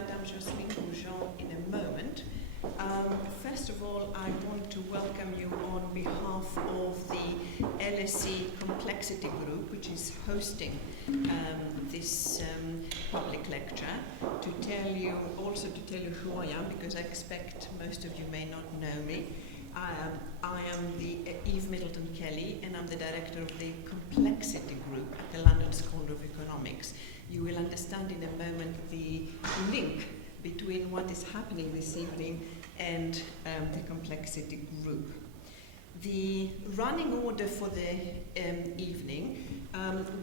Madame Jocelyne Bourgon in a moment. First of all, I want to welcome you on behalf of the LSE Complexity Group, which is hosting this public lecture, to tell you who I am, because I expect most of you may not know me. I am the Mitleton-Kelly, and I'm the director of the Complexity Group at the London School of Economics. You will understand in a moment the link between what is happening this evening and the Complexity Group. The running order for the evening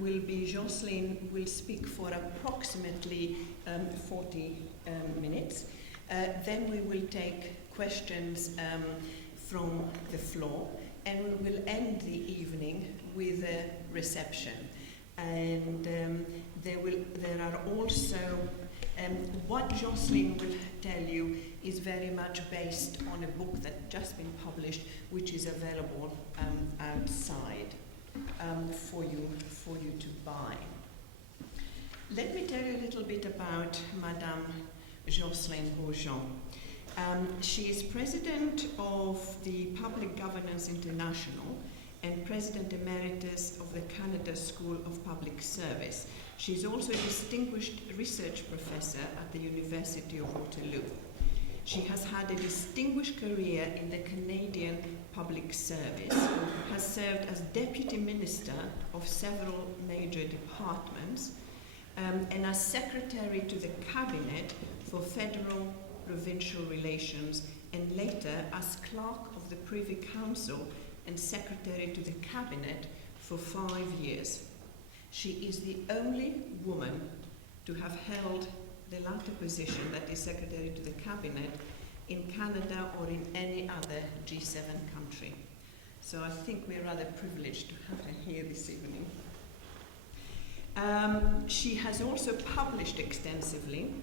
will be Jocelyne will speak for approximately 40 minutes. Then we will take questions from the floor, and we will end the evening with a reception. And there are also what Jocelyne will tell you is very much based on a book that's just been published, which is available outside for you to buy. Let me tell you a little bit about Madame Jocelyne Bourgon. She is president of the Public Governance International and President Emeritus of the Canada School of Public Service. She is also a distinguished research professor at the University of Waterloo. She has had a distinguished career in the Canadian Public Service, has served as Deputy Minister of several major departments, and as Secretary to the Cabinet for Federal Provincial Relations, and later as Clerk of the Privy Council and Secretary to the Cabinet for 5 years. She is the only woman to have held the latter position, that is Secretary to the Cabinet, in Canada or in any other G7 country. So I think we're rather privileged to have her here this evening. She has also published extensively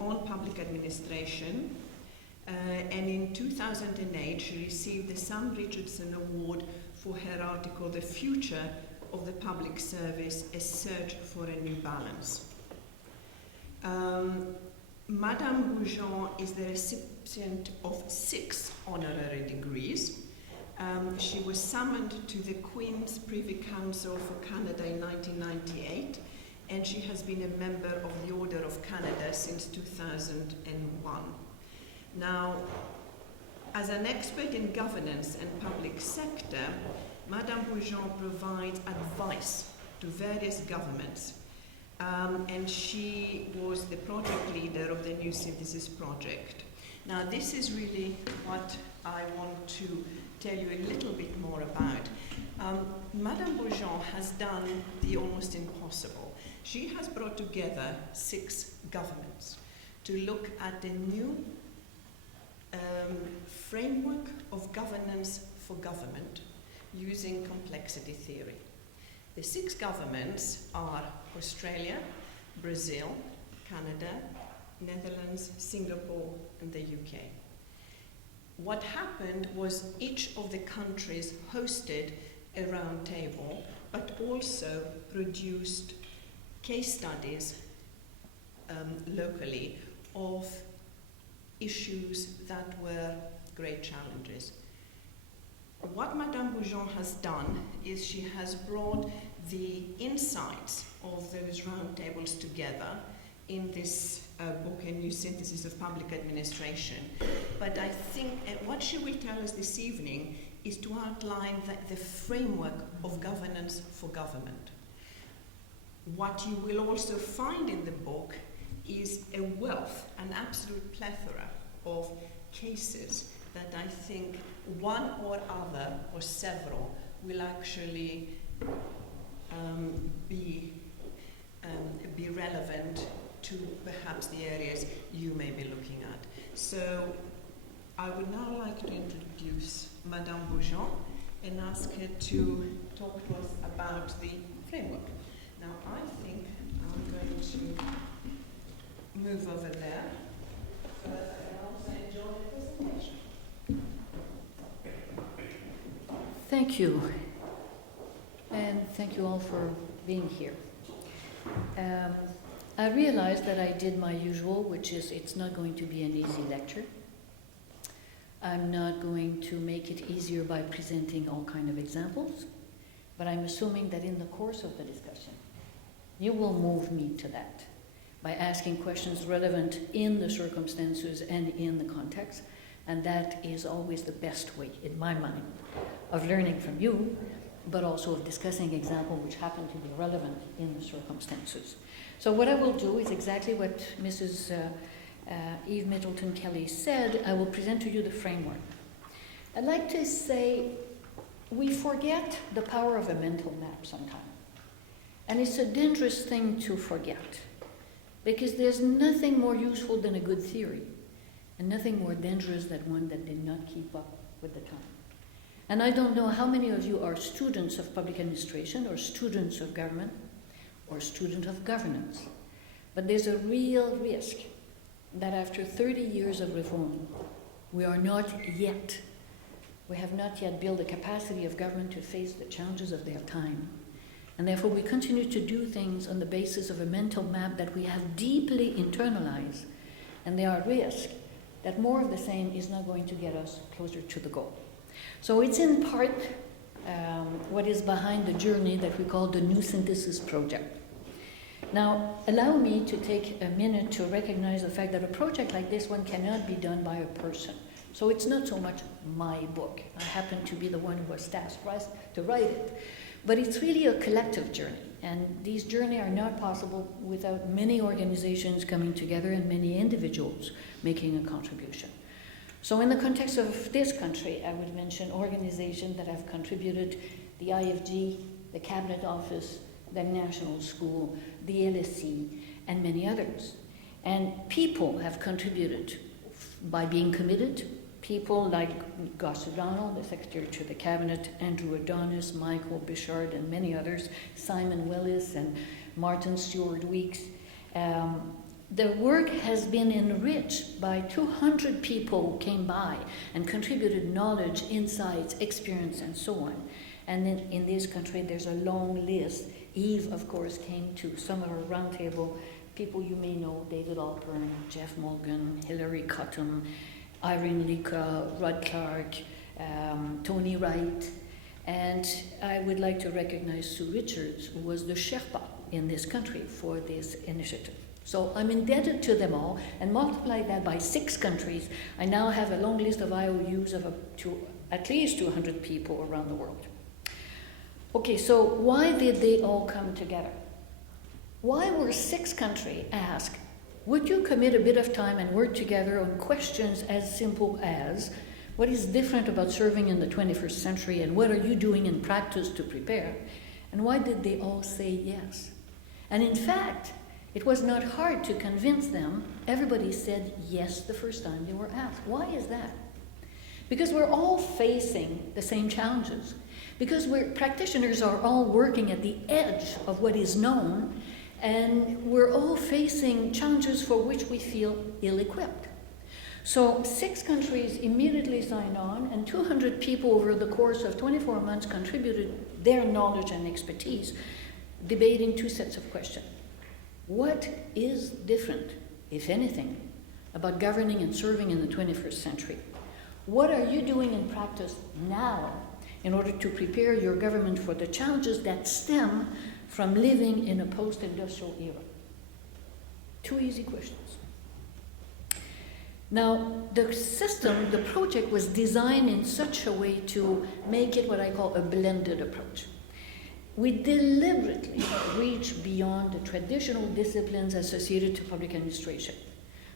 on public administration, and in 2008 she received the Sam Richardson Award for her article The Future of the Public Service, A Search for a New Balance. Madame Bourgon is the recipient of 6 honorary degrees. She was summoned to the Queen's Privy Council for Canada in 1998, and she has been a member of the Order of Canada since 2001. Now, as an expert in governance and public sector, Madame Bourgon provides advice to various governments, and she was the project leader of the New Synthesis project. Now, this is really what I want to tell you a little bit more about. Madame Bourgon has done the almost impossible. She has brought together 6 governments to look at a new framework of governance for government using complexity theory. The 6 governments are Australia, Brazil, Canada, Netherlands, Singapore, and the UK. What happened was each of the countries hosted a round table, but also produced case studies locally of issues that were great challenges. What Madame Bourgon has done is she has brought the insights of those roundtables together in this book, A New Synthesis of Public Administration. But I think what she will tell us this evening is to outline the framework of governance for government. What you will also find in the book is a wealth, an absolute plethora of cases that I think one or other or several will actually be relevant to perhaps the areas you may be looking at. So I would now like to introduce Madame Bourgon and ask her to talk to us about the framework. Now I think I'm going to move over there so that I can also enjoy the presentation. Thank you, and thank you all for being here. I realized that I did my usual, which is it's not going to be an easy lecture. I'm not going to make it easier by presenting all kind of examples, but I'm assuming that in the course of the discussion, you will move me to that by asking questions relevant in the circumstances and in the context, and that is always the best way, in my mind, of learning from you, but also of discussing examples which happen to be relevant in the circumstances. So what I will do is exactly what Mrs. Eve Mitleton-Kelly said. I will present to you the framework. I'd like to say we forget the power of a mental map sometimes. And it's a dangerous thing to forget, because there's nothing more useful than a good theory, and nothing more dangerous than one that did not keep up with the time. And I don't know how many of you are students of public administration, or students of government, or students of governance, but there's a real risk that after 30 years of reform, we have not yet built the capacity of government to face the challenges of their time. And therefore we continue to do things on the basis of a mental map that we have deeply internalized. And there are risks that more of the same is not going to get us closer to the goal. So it's in part what is behind the journey that we call the New Synthesis Project. Now, allow me to take a minute to recognize the fact that a project like this one cannot be done by a person. So it's not so much my book. I happen to be the one who was tasked to write it. But it's really a collective journey. And these journeys are not possible without many organizations coming together and many individuals making a contribution. So in the context of this country, I would mention organizations that have contributed: the IFG, the Cabinet Office, the National School, the LSE, and many others. And people have contributed by being committed. People like Gus O'Donnell, the Secretary to the Cabinet, Andrew Adonis, Michael Bichard, and many others, Simon Willis and Martin Stewart Weeks. The work has been enriched by 200 people who came by and contributed knowledge, insights, experience, and so on. And then in this country, there's a long list. Eve, of course, came to some of our roundtable. People you may know: David Alpern, Jeff Morgan, Hilary Cottom, Irene Lika, Rod Clark, Tony Wright. And I would like to recognize Sue Richards, who was the Sherpa in this country for this initiative. So I'm indebted to them all, and multiply that by 6 countries. I now have a long list of IOUs of at least 200 people around the world. Okay, so why did they all come together? Why were 6 countries asked, would you commit a bit of time and work together on questions as simple as, what is different about serving in the 21st century, and what are you doing in practice to prepare? And why did they all say yes? And in fact, it was not hard to convince them. Everybody said yes the first time they were asked. Why is that? Because we're all facing the same challenges. Because practitioners are all working at the edge of what is known, and we're all facing challenges for which we feel ill-equipped. So 6 countries immediately signed on, and 200 people over the course of 24 months contributed their knowledge and expertise, debating 2 sets of questions. What is different, if anything, about governing and serving in the 21st century? What are you doing in practice now in order to prepare your government for the challenges that stem from living in a post-industrial era? 2 easy questions. Now, the system, the project was designed in such a way to make it what I call a blended approach. We deliberately reach beyond the traditional disciplines associated to public administration.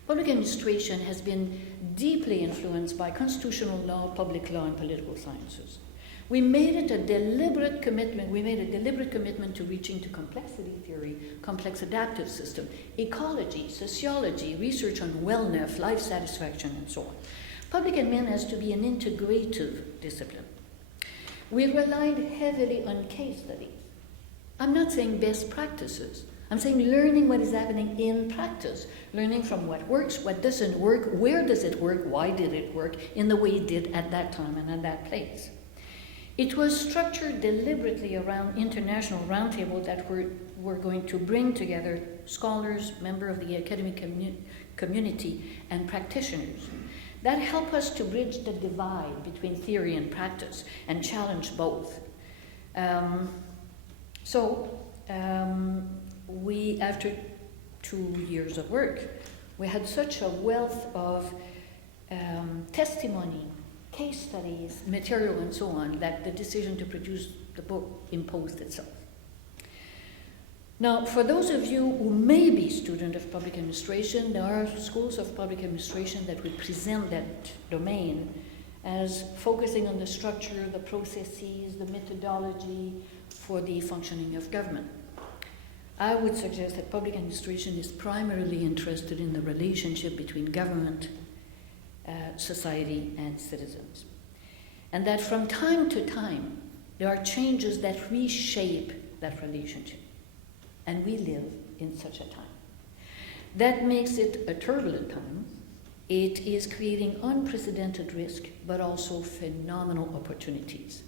Public administration has been deeply influenced by constitutional law, public law, and political sciences. We made it a deliberate commitment to reaching to complexity theory, complex adaptive system, ecology, sociology, research on wellness, life satisfaction, and so on. Public admin has to be an integrative discipline. We relied heavily on case studies. I'm not saying best practices. I'm saying learning what is happening in practice, learning from what works, what doesn't work, where does it work, why did it work, in the way it did at that time and at that place. It was structured deliberately around international roundtables that were we're going to bring together scholars, members of the academic community, and practitioners that help us to bridge the divide between theory and practice and challenge both. We, after 2 years of work, we had such a wealth of testimony, case studies, material, and so on, that the decision to produce the book imposed itself. Now, for those of you who may be students of public administration, there are schools of public administration that would present that domain as focusing on the structure, the processes, the methodology for the functioning of government. I would suggest that public administration is primarily interested in the relationship between government, society, and citizens. And that from time to time, there are changes that reshape that relationship. And we live in such a time. That makes it a turbulent time. It is creating unprecedented risk, but also phenomenal opportunities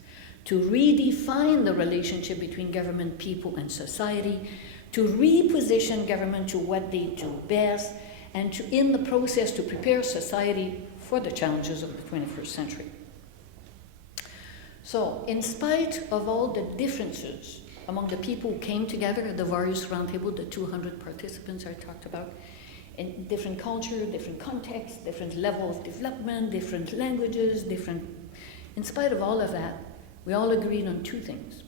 to redefine the relationship between government, people, and society, to reposition government to what they do best, and to, in the process, to prepare society for the challenges of the 21st century. So, in spite of all the differences among the people who came together at the various roundtable, the 200 participants I talked about, in different culture, different contexts, different level of development, different languages, in spite of all of that, we all agreed on two things.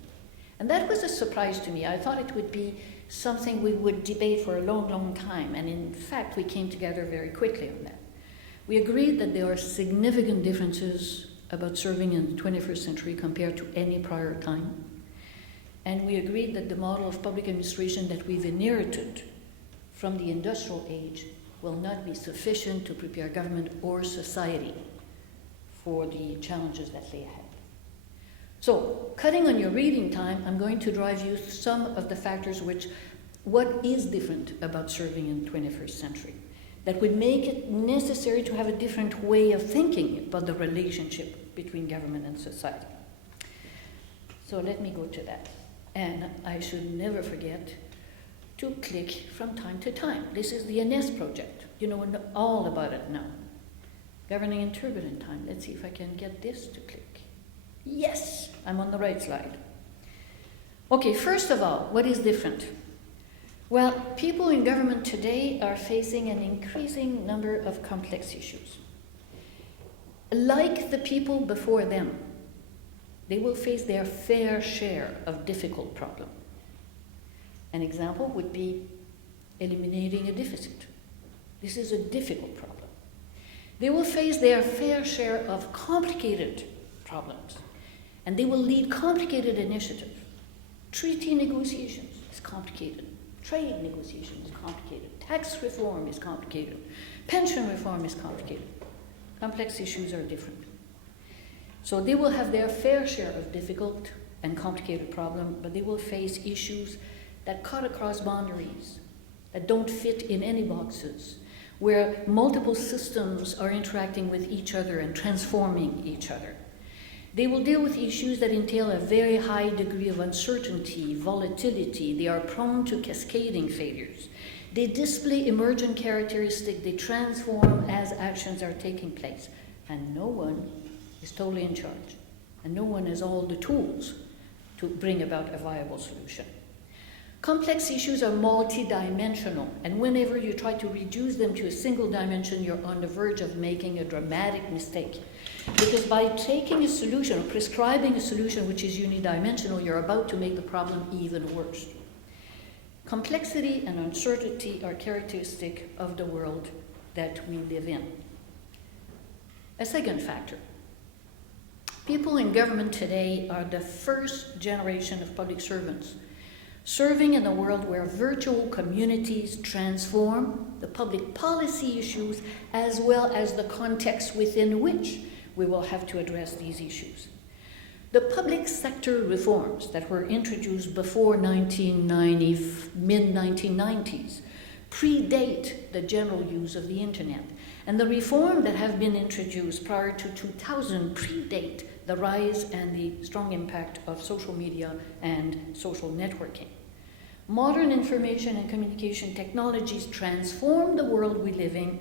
And that was a surprise to me. I thought it would be something we would debate for a long, long time. And in fact, we came together very quickly on that. We agreed that there are significant differences about serving in the 21st century compared to any prior time. And we agreed that the model of public administration that we've inherited from the industrial age will not be sufficient to prepare government or society for the challenges that lay ahead. So, cutting on your reading time, I'm going to drive you some of the factors what is different about serving in the 21st century that would make it necessary to have a different way of thinking about the relationship between government and society. So let me go to that. And I should never forget to click from time to time. This is the NS project. You know all about it now. Governing in turbulent time. Let's see if I can get this to click. Yes, I'm on the right slide. Okay, first of all, what is different? Well, people in government today are facing an increasing number of complex issues. Like the people before them, they will face their fair share of difficult problems. An example would be eliminating a deficit. This is a difficult problem. They will face their fair share of complicated problems, and they will lead complicated initiatives. Treaty negotiations is complicated. Trade negotiation is complicated. Tax reform is complicated. Pension reform is complicated. Complex issues are different. So they will have their fair share of difficult and complicated problems, but they will face issues that cut across boundaries, that don't fit in any boxes, where multiple systems are interacting with each other and transforming each other. They will deal with issues that entail a very high degree of uncertainty, volatility. They are prone to cascading failures. They display emergent characteristics. They transform as actions are taking place. And no one is totally in charge. And no one has all the tools to bring about a viable solution. Complex issues are multidimensional, and whenever you try to reduce them to a single dimension, you're on the verge of making a dramatic mistake. Because by taking a solution or prescribing a solution which is unidimensional, you're about to make the problem even worse. Complexity and uncertainty are characteristic of the world that we live in. A second factor. People in government today are the first generation of public servants, serving in a world where virtual communities transform the public policy issues as well as the context within which we will have to address these issues. The public sector reforms that were introduced before mid-1990s predate the general use of the internet, and the reforms that have been introduced prior to 2000 predate the rise and the strong impact of social media and social networking. Modern information and communication technologies transform the world we live in,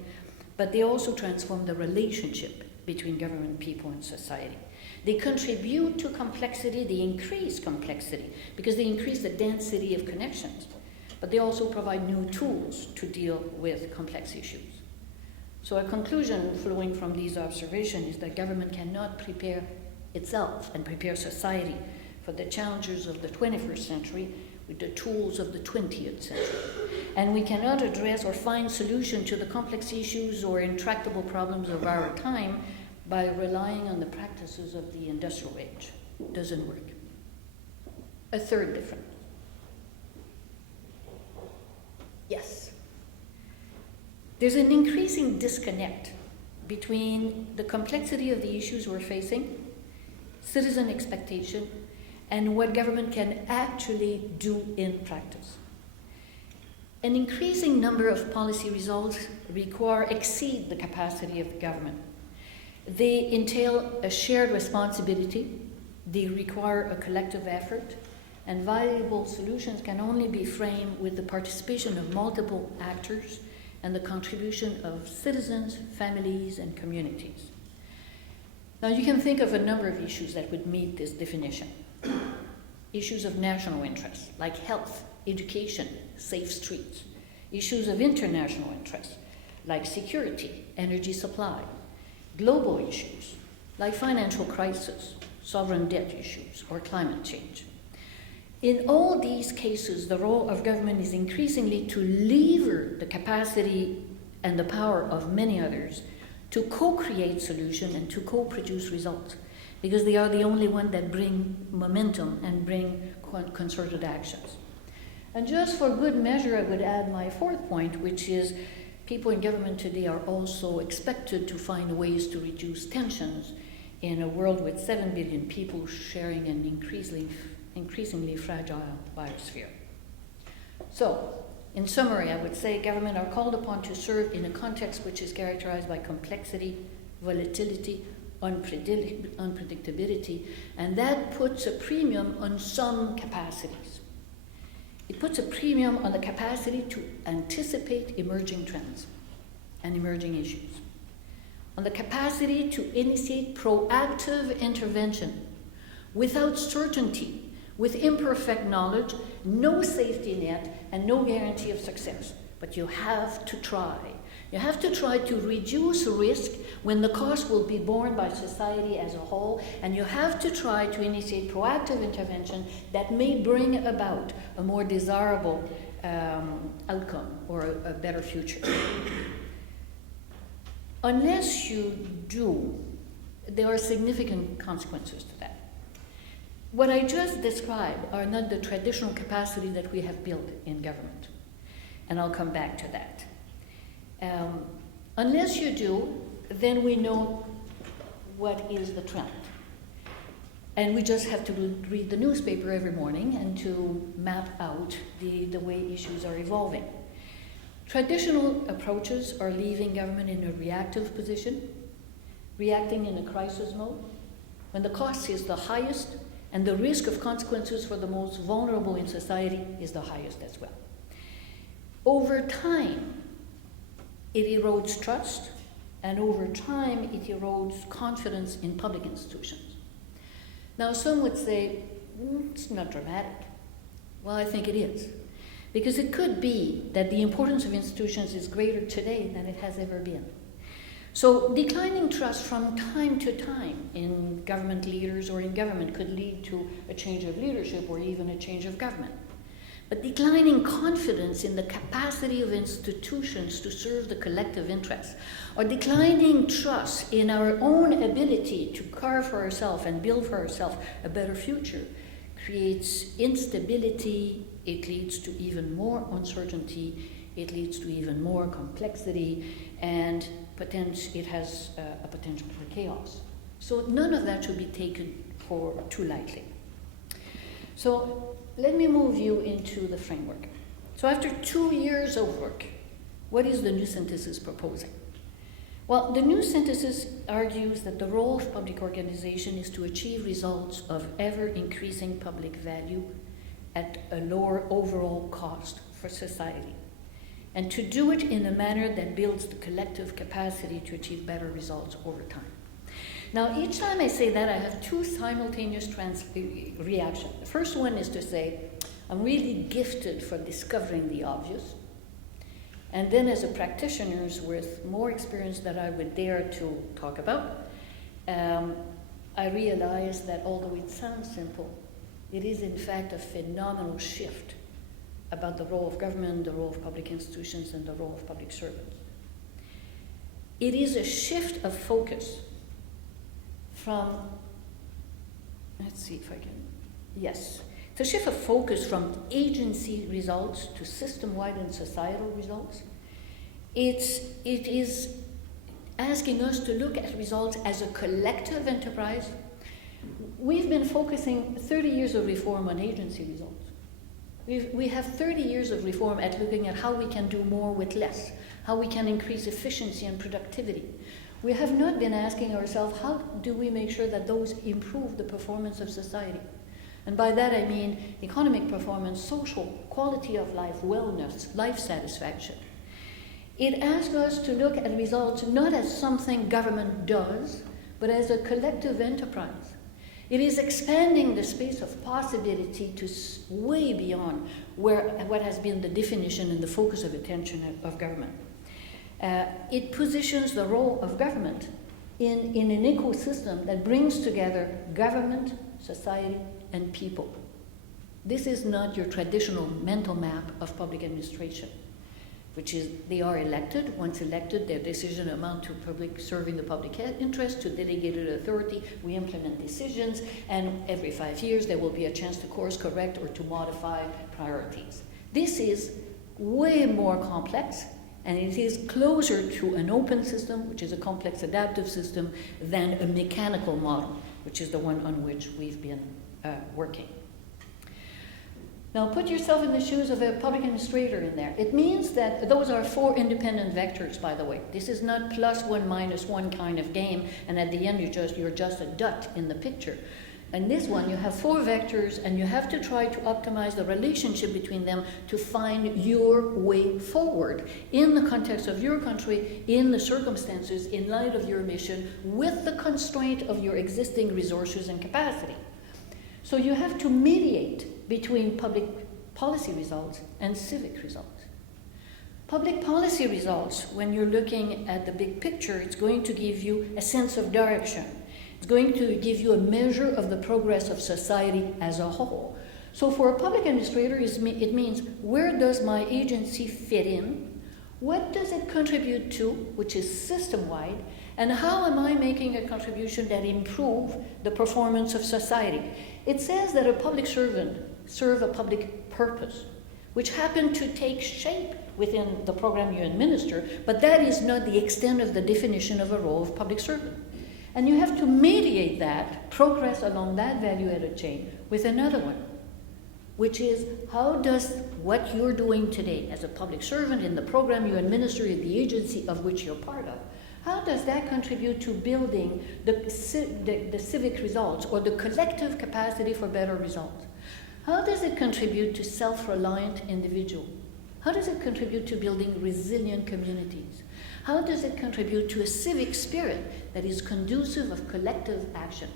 but they also transform the relationship between government, people, and society. They contribute to complexity, they increase complexity, because they increase the density of connections, but they also provide new tools to deal with complex issues. So a conclusion flowing from these observations is that government cannot prepare itself and prepare society for the challenges of the 21st century with the tools of the 20th century. And we cannot address or find solution to the complex issues or intractable problems of our time by relying on the practices of the industrial age. It doesn't work. A third difference. Yes. There's an increasing disconnect between the complexity of the issues we're facing, citizen expectation, and what government can actually do in practice. An increasing number of policy results exceed the capacity of the government. They entail a shared responsibility, they require a collective effort, and valuable solutions can only be framed with the participation of multiple actors and the contribution of citizens, families, and communities. Now you can think of a number of issues that would meet this definition. Issues of national interest, like health, education, safe streets. Issues of international interest, like security, energy supply. Global issues, like financial crisis, sovereign debt issues, or climate change. In all these cases, the role of government is increasingly to lever the capacity and the power of many others to co-create solutions and to co-produce results, because they are the only ones that bring momentum and bring concerted actions. And just for good measure, I would add my fourth point, which is people in government today are also expected to find ways to reduce tensions in a world with 7 billion people sharing an increasingly fragile biosphere. So, in summary, I would say government are called upon to serve in a context which is characterized by complexity, volatility, unpredictability, and that puts a premium on some capacities. It puts a premium on the capacity to anticipate emerging trends and emerging issues, on the capacity to initiate proactive intervention without certainty, with imperfect knowledge, no safety net, and no guarantee of success. But you have to try. You have to try to reduce risk when the cost will be borne by society as a whole, and you have to try to initiate proactive intervention that may bring about a more desirable outcome or a better future. Unless you do, there are significant consequences to that. What I just described are not the traditional capacity that we have built in government, and I'll come back to that. Unless you do, then we know what is the trend. And we just have to read the newspaper every morning and to map out the way issues are evolving. Traditional approaches are leaving government in a reactive position, reacting in a crisis mode, when the cost is the highest and the risk of consequences for the most vulnerable in society is the highest as well. Over time, it erodes trust, and over time, it erodes confidence in public institutions. Now, some would say, it's not dramatic. Well, I think it is. Because it could be that the importance of institutions is greater today than it has ever been. So declining trust from time to time in government leaders or in government could lead to a change of leadership or even a change of government. But declining confidence in the capacity of institutions to serve the collective interest, or declining trust in our own ability to carve for ourselves and build for ourselves a better future, creates instability. It leads to even more uncertainty, it leads to even more complexity, and it has a potential for chaos. So none of that should be taken for too lightly. So let me move you into the framework. So after 2 years of work, what is the new synthesis proposing? Well, the new synthesis argues that the role of public organization is to achieve results of ever-increasing public value at a lower overall cost for society, and to do it in a manner that builds the collective capacity to achieve better results over time. Now, each time I say that, I have two simultaneous reactions. The first one is to say, I'm really gifted for discovering the obvious. And then as a practitioner with more experience that I would dare to talk about, I realize that although it sounds simple, it is in fact a phenomenal shift about the role of government, the role of public institutions, and the role of public servants. It is a shift of focus from, let's see if I can, yes. It's a shift of focus from agency results to system-wide and societal results. It is asking us to look at results as a collective enterprise. We've been focusing 30 years of reform on agency results. We have 30 years of reform at looking at how we can do more with less, how we can increase efficiency and productivity. We have not been asking ourselves, how do we make sure that those improve the performance of society? And by that I mean economic performance, social, quality of life, wellness, life satisfaction. It asks us to look at results not as something government does, but as a collective enterprise. It is expanding the space of possibility to way beyond what has been the definition and the focus of attention of government. It positions the role of government in an ecosystem that brings together government, society, and people. This is not your traditional mental map of public administration, which is they are elected. Once elected, their decision amount to serving the public interest, to delegated authority. We implement decisions, and every 5 years there will be a chance to course correct or to modify priorities. This is way more complex, and it is closer to an open system, which is a complex adaptive system, than a mechanical model, which is the one on which we've been working. Now put yourself in the shoes of a public administrator in there. It means that those are 4 independent vectors, by the way. This is not +1 -1 kind of game, and at the end you're just a dot in the picture. In this one you have 4 vectors, and you have to try to optimize the relationship between them to find your way forward in the context of your country, in the circumstances, in light of your mission, with the constraint of your existing resources and capacity. So you have to mediate between public policy results and civic results. Public policy results, when you're looking at the big picture, it's going to give you a sense of direction. It's going to give you a measure of the progress of society as a whole. So for a public administrator, it means, where does my agency fit in? What does it contribute to, which is system-wide? And how am I making a contribution that improves the performance of society? It says that a public servant serve a public purpose, which happen to take shape within the program you administer, but that is not the extent of the definition of a role of public servant. And you have to mediate that, progress along that value-added chain with another one, which is, how does what you're doing today as a public servant in the program you administer in the agency of which you're part of, how does that contribute to building the civic results or the collective capacity for better results? How does it contribute to self-reliant individuals? How does it contribute to building resilient communities? How does it contribute to a civic spirit that is conducive of collective action?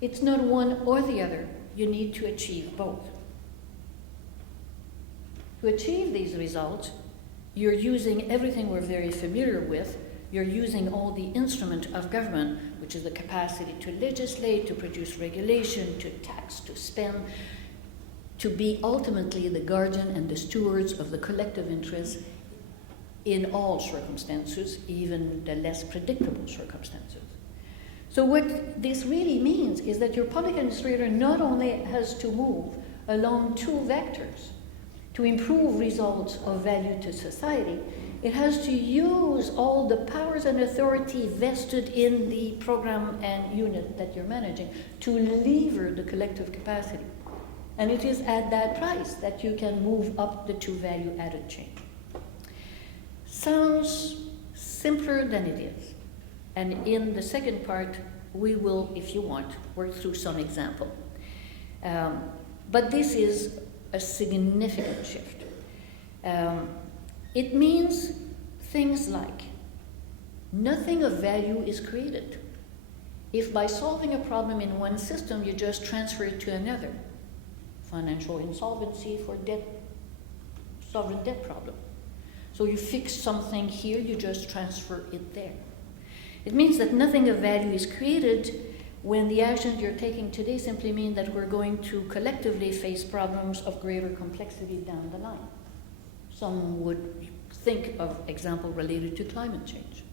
It's not one or the other. You need to achieve both. To achieve these results, you're using everything we're very familiar with. You're using all the instrument of government, which is the capacity to legislate, to produce regulation, to tax, to spend, to be ultimately the guardian and the stewards of the collective interest in all circumstances, even the less predictable circumstances. So what this really means is that your public administrator not only has to move along 2 vectors to improve results of value to society, it has to use all the powers and authority vested in the program and unit that you're managing to lever the collective capacity. And it is at that price that you can move up the 2 value-added chain. Sounds simpler than it is. And in the second part, we will, if you want, work through some example. But this is a significant shift. It means things like nothing of value is created. If by solving a problem in one system, you just transfer it to another, financial insolvency for debt, sovereign debt problem. So you fix something here, you just transfer it there. It means that nothing of value is created when the actions you're taking today simply mean that we're going to collectively face problems of greater complexity down the line. Some would think of example related to climate change.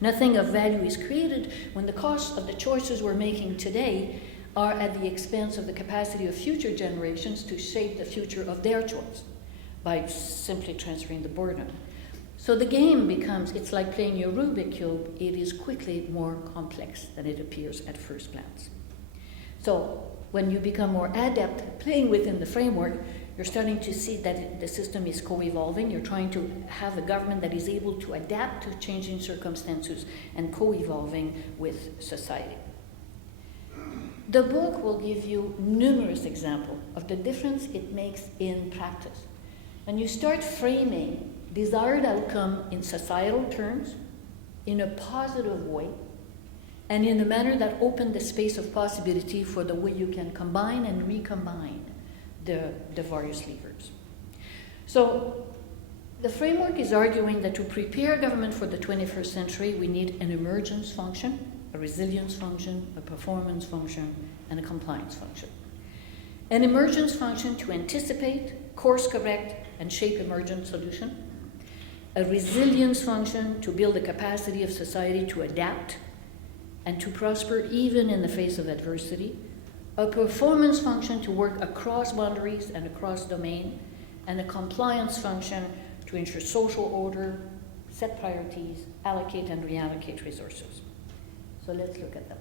Nothing of value is created when the costs of the choices we're making today are at the expense of the capacity of future generations to shape the future of their choice by simply transferring the burden. So the game becomes, it's like playing your Rubik Cube, it is quickly more complex than it appears at first glance. So when you become more adept at playing within the framework, you're starting to see that the system is co-evolving. You're trying to have a government that is able to adapt to changing circumstances and co-evolving with society. The book will give you numerous examples of the difference it makes in practice. When you start framing desired outcome in societal terms, in a positive way, and in a manner that opens the space of possibility for the way you can combine and recombine the various levers. So the framework is arguing that to prepare government for the 21st century, we need an emergence function, a resilience function, a performance function, and a compliance function. An emergence function to anticipate, course correct, and shape emergent solution. A resilience function to build the capacity of society to adapt and to prosper even in the face of adversity. A performance function to work across boundaries and across domain, and a compliance function to ensure social order, set priorities, allocate and reallocate resources. So let's look at them.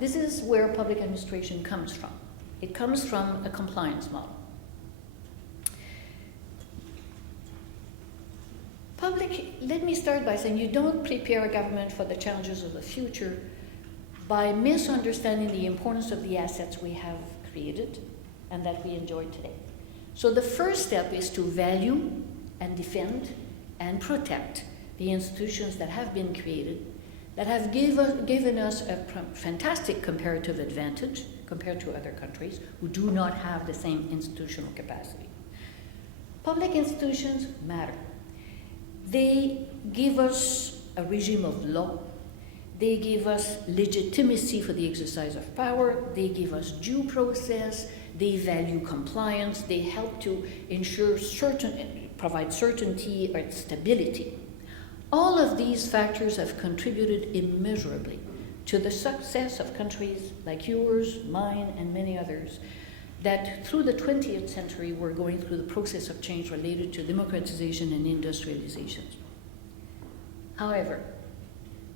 This is where public administration comes from. It comes from a compliance model. Let me start by saying you don't prepare a government for the challenges of the future by misunderstanding the importance of the assets we have created and that we enjoy today. So the first step is to value and defend and protect the institutions that have been created, that have given us a fantastic comparative advantage compared to other countries who do not have the same institutional capacity. Public institutions matter. They give us a regime of law. They give us legitimacy for the exercise of power. They give us due process. They value compliance. They help to ensure provide certainty or stability. All of these factors have contributed immeasurably to the success of countries like yours, mine, and many others that through the 20th century were going through the process of change related to democratization and industrialization. However,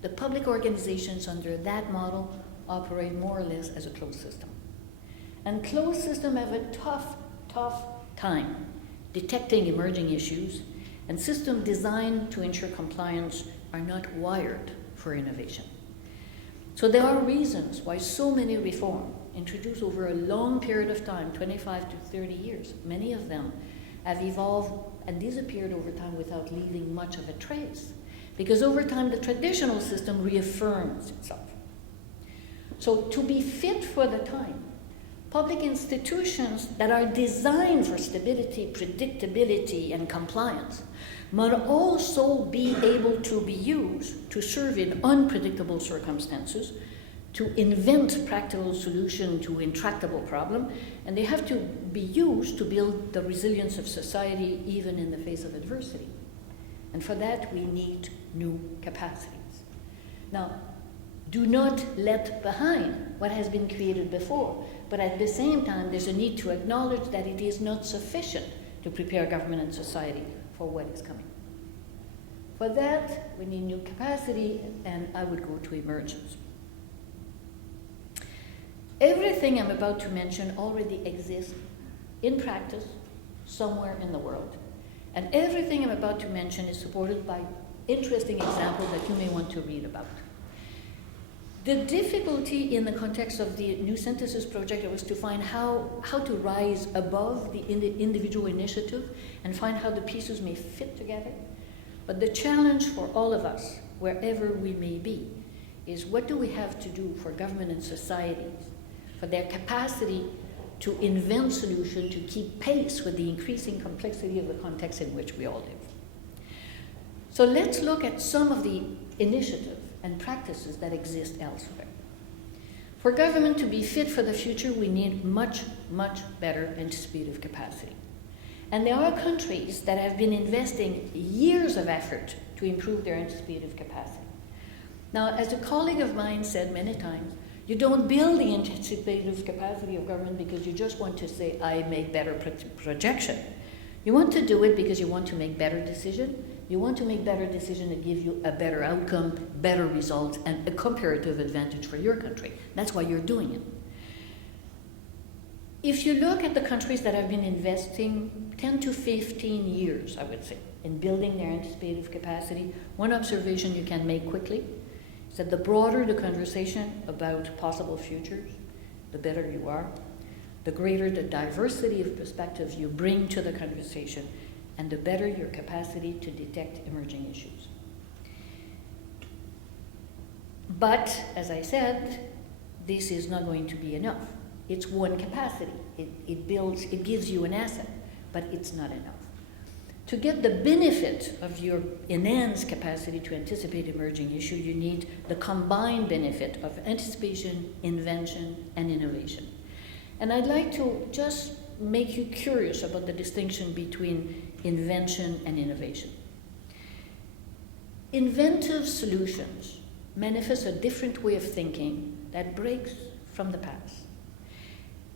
the public organizations under that model operate more or less as a closed system. And closed systems have a tough time detecting emerging issues, and systems designed to ensure compliance are not wired for innovation. So there are reasons why so many reforms introduced over a long period of time, 25 to 30 years, many of them have evolved and disappeared over time without leaving much of a trace. Because over time, the traditional system reaffirms itself. So to be fit for the time, public institutions that are designed for stability, predictability, and compliance must also be able to be used to serve in unpredictable circumstances, to invent practical solutions to intractable problems, and they have to be used to build the resilience of society even in the face of adversity. And for that, we need new capacities. Now, do not let behind what has been created before, but at the same time, there's a need to acknowledge that it is not sufficient to prepare government and society for what is coming. For that, we need new capacity, and I would go to emergence. Everything I'm about to mention already exists in practice somewhere in the world. And everything I'm about to mention is supported by interesting examples that you may want to read about. The difficulty in the context of the New Synthesis project was to find how to rise above the individual initiative and find how the pieces may fit together. But the challenge for all of us, wherever we may be, is what do we have to do for government and societies, for their capacity to invent solutions to keep pace with the increasing complexity of the context in which we all live. So let's look at some of the initiatives and practices that exist elsewhere. For government to be fit for the future, we need much, much better anticipative capacity. And there are countries that have been investing years of effort to improve their anticipative capacity. Now, as a colleague of mine said many times, you don't build the anticipative capacity of government because you just want to say, I make better projection. You want to do it because you want to make better decisions. You want to make better decisions that give you a better outcome, better results, and a comparative advantage for your country. That's why you're doing it. If you look at the countries that have been investing 10 to 15 years, I would say, in building their anticipative capacity, one observation you can make quickly is that the broader the conversation about possible futures, the better you are, the greater the diversity of perspectives you bring to the conversation, and the better your capacity to detect emerging issues. But, as I said, this is not going to be enough. It's one capacity. It gives you an asset, but it's not enough. To get the benefit of your enhanced capacity to anticipate emerging issues, you need the combined benefit of anticipation, invention, and innovation. And I'd like to just make you curious about the distinction between invention and innovation. Inventive solutions manifest a different way of thinking that breaks from the past.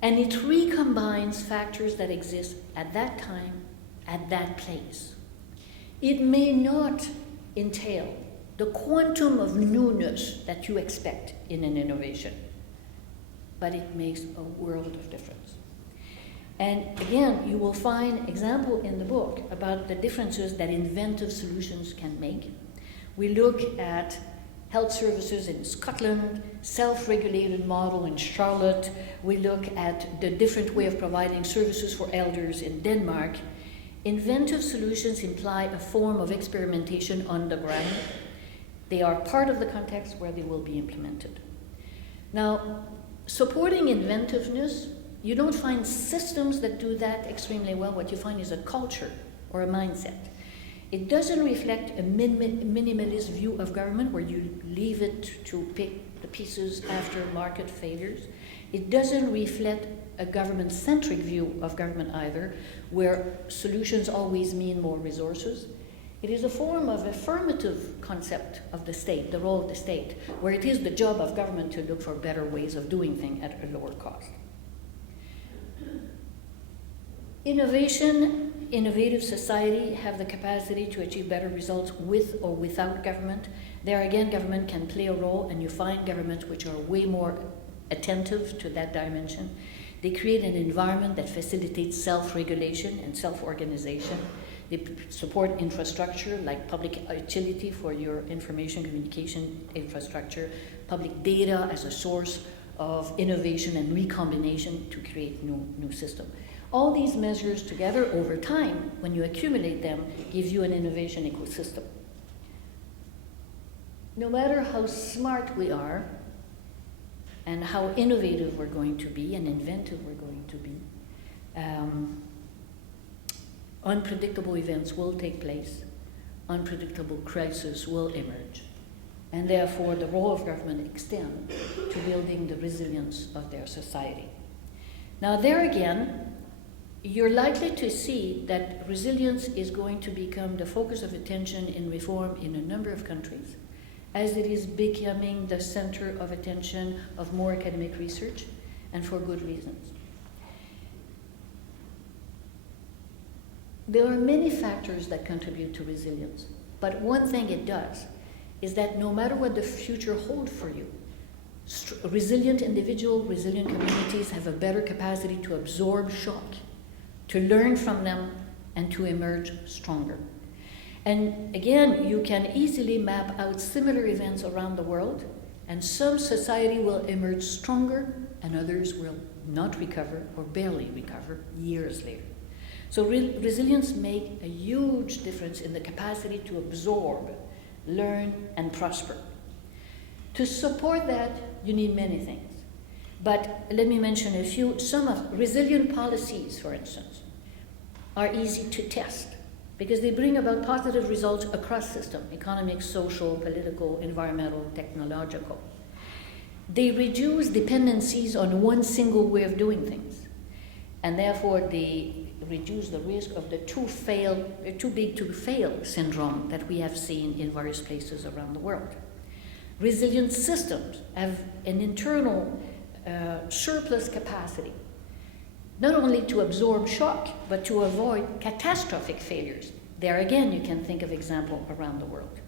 And it recombines factors that exist at that time, at that place. It may not entail the quantum of newness that you expect in an innovation, but it makes a world of difference. And again, you will find example in the book about the differences that inventive solutions can make. We look at health services in Scotland, self-regulated model in Charlotte. We look at the different way of providing services for elders in Denmark. Inventive solutions imply a form of experimentation on the ground. They are part of the context where they will be implemented. Now, supporting inventiveness, you don't find systems that do that extremely well. What you find is a culture or a mindset. It doesn't reflect a minimalist view of government where you leave it to pick the pieces after market failures. It doesn't reflect a government-centric view of government either, where solutions always mean more resources. It is a form of affirmative concept of the state, the role of the state, where it is the job of government to look for better ways of doing things at a lower cost. Innovation, innovative society have the capacity to achieve better results with or without government. There again, government can play a role, and you find governments which are way more attentive to that dimension. They create an environment that facilitates self-regulation and self-organization. They support infrastructure like public utility for your information communication infrastructure, public data as a source of innovation and recombination to create new systems. All these measures together over time, when you accumulate them, give you an innovation ecosystem. No matter how smart we are and how innovative we're going to be and inventive we're going to be, unpredictable events will take place, unpredictable crises will emerge, and therefore the role of government extends to building the resilience of their society. Now there again, you're likely to see that resilience is going to become the focus of attention in reform in a number of countries, as it is becoming the center of attention of more academic research, and for good reasons. There are many factors that contribute to resilience, but one thing it does is that no matter what the future holds for you, resilient individuals, resilient communities have a better capacity to absorb shock, to learn from them, and to emerge stronger. And again, you can easily map out similar events around the world And some society will emerge stronger and others will not recover or barely recover years later. So resilience makes a huge difference in the capacity to absorb, learn, and prosper. To support that, you need many things. But let me mention a few. Some of resilient policies, for instance, are easy to test because they bring about positive results across systems: economic, social, political, environmental, technological. They reduce dependencies on one single way of doing things, and therefore they reduce the risk of the too big to fail syndrome that we have seen in various places around the world. Resilient systems have an internal surplus capacity, not only to absorb shock, but to avoid catastrophic failures. There again, you can think of examples around the world.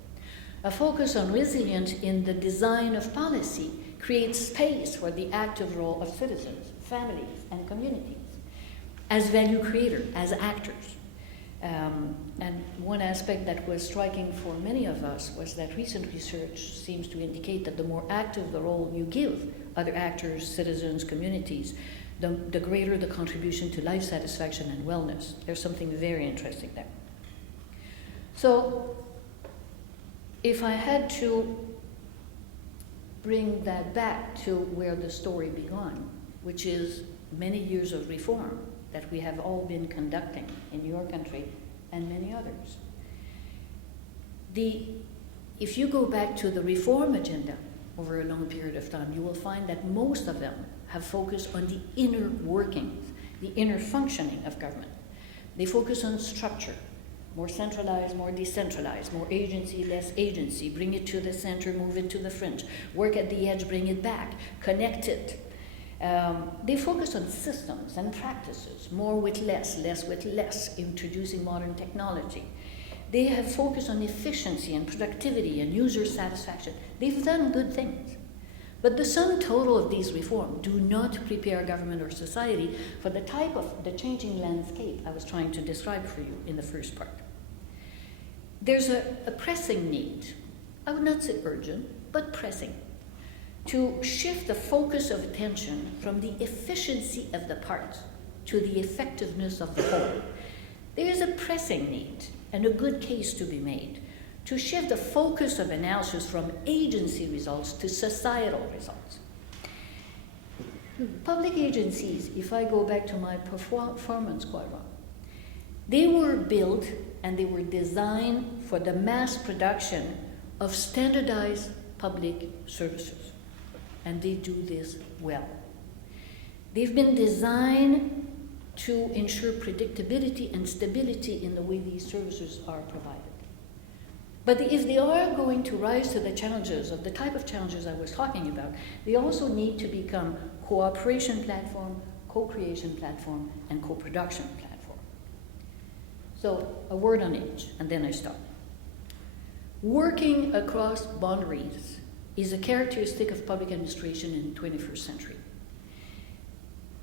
A focus on resilience in the design of policy creates space for the active role of citizens, families, and communities as value creators, as actors. And one aspect that was striking for many of us was that recent research seems to indicate that the more active the role you give other actors, citizens, communities, the greater the contribution to life satisfaction and wellness. There's something very interesting there. So, if I had to bring that back to where the story began, which is many years of reform that we have all been conducting in your country and many others. If you go back to the reform agenda over a long period of time, you will find that most of them have focused on the inner workings, the inner functioning of government. They focus on structure, more centralized, more decentralized, more agency, less agency, bring it to the center, move it to the fringe, work at the edge, bring it back, connect it. They focus on systems and practices, more with less with less, introducing modern technology. They have focused on efficiency and productivity and user satisfaction. They've done good things. But the sum total of these reforms do not prepare government or society for the type of the changing landscape I was trying to describe for you in the first part. There's a pressing need, I would not say urgent, but pressing, to shift the focus of attention from the efficiency of the parts to the effectiveness of the whole. There is a pressing need and a good case to be made to shift the focus of analysis from agency results to societal results. Public agencies, if I go back to my performance quadrant, they were built and they were designed for the mass production of standardized public services. And they do this well. They've been designed to ensure predictability and stability in the way these services are provided. But if they are going to rise to the challenges of the type of challenges I was talking about, they also need to become cooperation platform, co-creation platform, and co-production platform. So a word on each, and then I stop. Working across boundaries is a characteristic of public administration in the 21st century.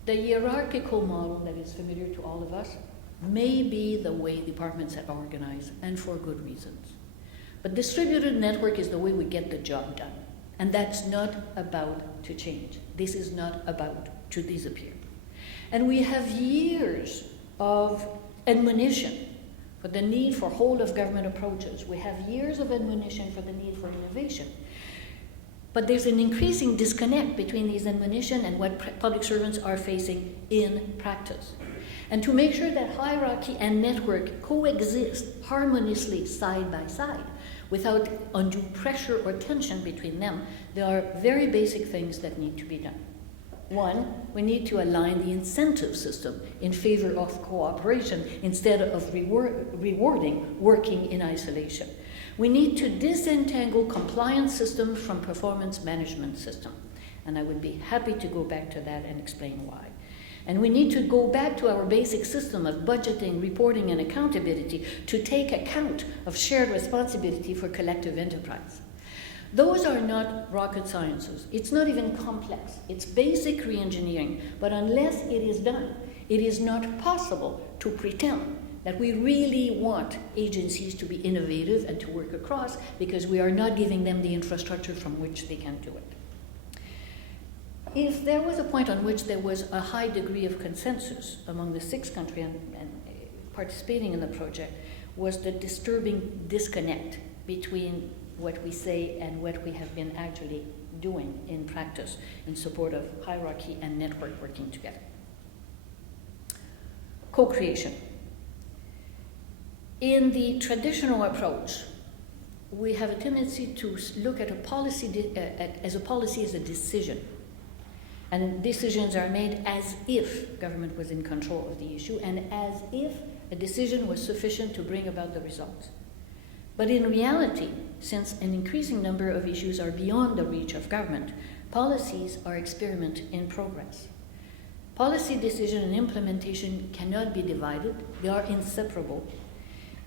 The hierarchical model that is familiar to all of us may be the way departments are organized, and for good reasons. But distributed network is the way we get the job done. And that's not about to change. This is not about to disappear. And we have years of admonition for the need for whole of government approaches. We have years of admonition for the need for innovation. But there's an increasing disconnect between these admonition and what public servants are facing in practice. And to make sure that hierarchy and network coexist harmoniously side by side without undue pressure or tension between them, there are very basic things that need to be done. One, we need to align the incentive system in favor of cooperation instead of rewarding working in isolation. We need to disentangle compliance system from performance management system. And I would be happy to go back to that and explain why. And we need to go back to our basic system of budgeting, reporting, and accountability to take account of shared responsibility for collective enterprise. Those are not rocket sciences. It's not even complex. It's basic re-engineering. But unless it is done, it is not possible to pretend that we really want agencies to be innovative and to work across because we are not giving them the infrastructure from which they can do it. If there was a point on which there was a high degree of consensus among the 6 countries and participating in the project, was the disturbing disconnect between what we say and what we have been actually doing in practice in support of hierarchy and network working together. Co-creation. In the traditional approach, we have a tendency to look at a policy as a decision. And decisions are made as if government was in control of the issue and as if a decision was sufficient to bring about the results. But in reality, since an increasing number of issues are beyond the reach of government, policies are experiment in progress. Policy decision and implementation cannot be divided, they are inseparable.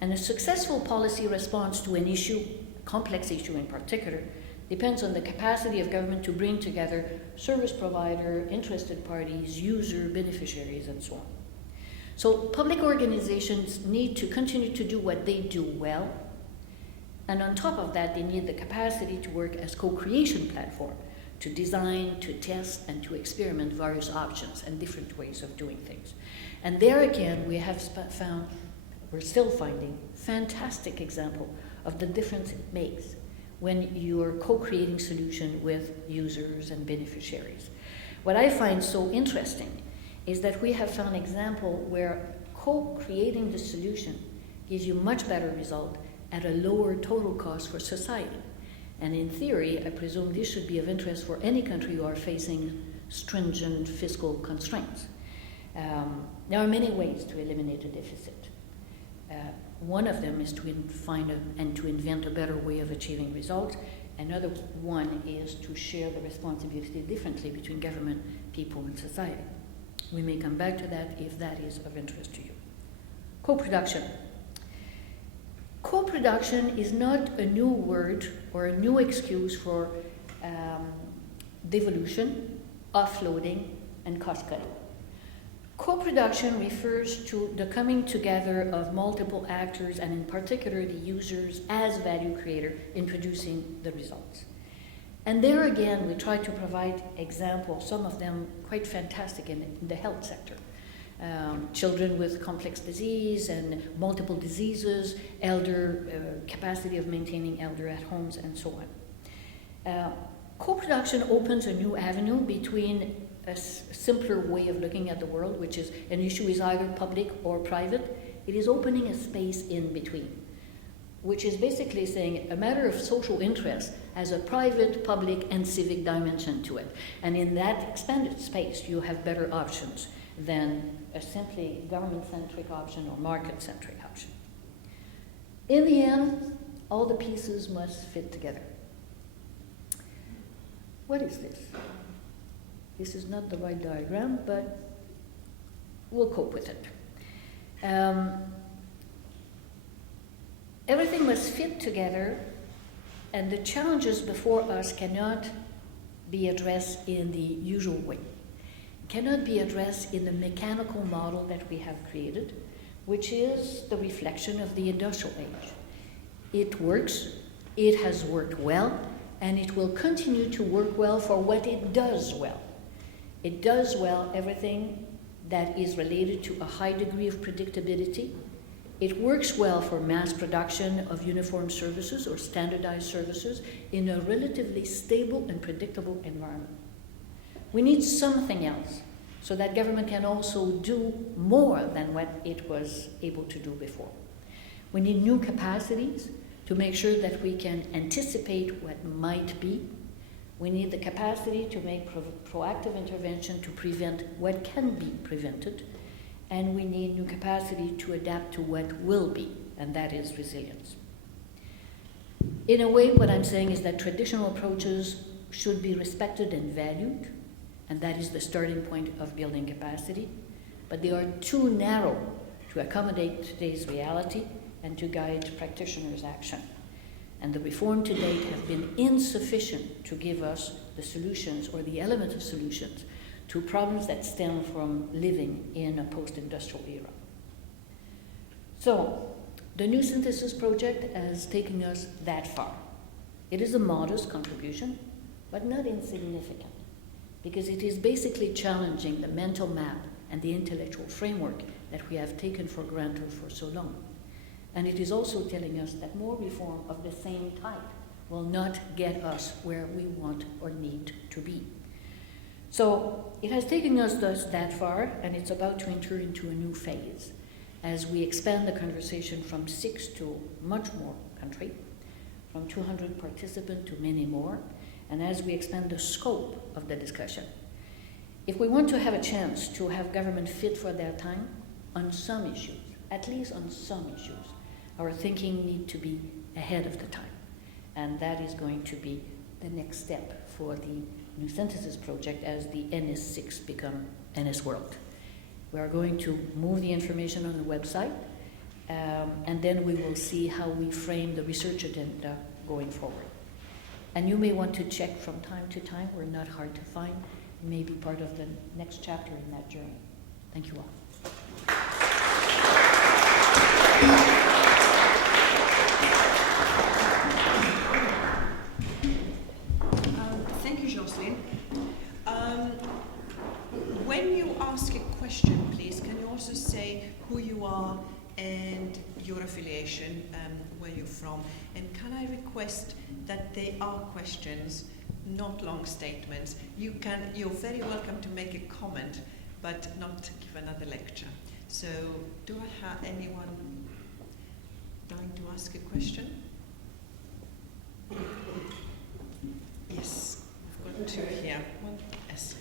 And a successful policy response to an issue, a complex issue in particular, depends on the capacity of government to bring together service provider, interested parties, user, beneficiaries, and so on. So public organizations need to continue to do what they do well, and on top of that, they need the capacity to work as co-creation platform, to design, to test, and to experiment various options and different ways of doing things. And there again, we have found, we're still finding, fantastic example of the difference it makes when you're co-creating solution with users and beneficiaries. What I find so interesting is that we have found example where co-creating the solution gives you much better result at a lower total cost for society. And in theory, I presume this should be of interest for any country who are facing stringent fiscal constraints. There are many ways to eliminate a deficit. One of them is to find and to invent a better way of achieving results. Another one is to share the responsibility differently between government, people, and society. We may come back to that if that is of interest to you. Co-production. Co-production is not a new word or a new excuse for devolution, offloading, and cost-cutting. Co-production refers to the coming together of multiple actors, and in particular the users as value creator in producing the results. And there again, we try to provide examples, some of them quite fantastic in the health sector. Children with complex disease and multiple diseases, elder, capacity of maintaining elder at homes, and so on. Co-production opens a new avenue between a simpler way of looking at the world, which is an issue is either public or private. It is opening a space in between, which is basically saying a matter of social interest has a private, public, and civic dimension to it. And in that expanded space, you have better options than a simply government-centric option or market-centric option. In the end, all the pieces must fit together. What is this? This is not the right diagram, but we'll cope with it. Everything must fit together, and the challenges before us cannot be addressed in the usual way. Cannot be addressed in the mechanical model that we have created, which is the reflection of the industrial age. It works, it has worked well, and it will continue to work well for what it does well. It does well everything that is related to a high degree of predictability. It works well for mass production of uniform services or standardized services in a relatively stable and predictable environment. We need something else so that government can also do more than what it was able to do before. We need new capacities to make sure that we can anticipate what might be. We need the capacity to make proactive intervention to prevent what can be prevented. And we need new capacity to adapt to what will be, and that is resilience. In a way, what I'm saying is that traditional approaches should be respected and valued, and that is the starting point of building capacity, but they are too narrow to accommodate today's reality and to guide practitioners' action. And the reform to date have been insufficient to give us the solutions or the element of solutions to problems that stem from living in a post-industrial era. So, the New Synthesis project is taking us that far. It is a modest contribution, but not insignificant, because it is basically challenging the mental map and the intellectual framework that we have taken for granted for so long. And it is also telling us that more reform of the same type will not get us where we want or need to be. So it has taken us thus that far, and it's about to enter into a new phase as we expand the conversation from 6 to much more country, from 200 participants to many more, and as we expand the scope of the discussion. If we want to have a chance to have government fit for their time on some issues, at least on some issues, our thinking needs to be ahead of the time. And that is going to be the next step for the New Synthesis project as the NS6 become NS World. We are going to move the information on the website, and then we will see how we frame the research agenda going forward. And you may want to check from time to time. We're not hard to find. It may be part of the next chapter in that journey. Thank you all. Thank you, Jocelyne. When you ask a question, please, can you also say who you are and your affiliation, where you're from? And can I request that they are questions, not long statements? You're very welcome to make a comment, but not give another lecture. So, do I have anyone dying to ask a question? Yes, I've got two here. One, yes.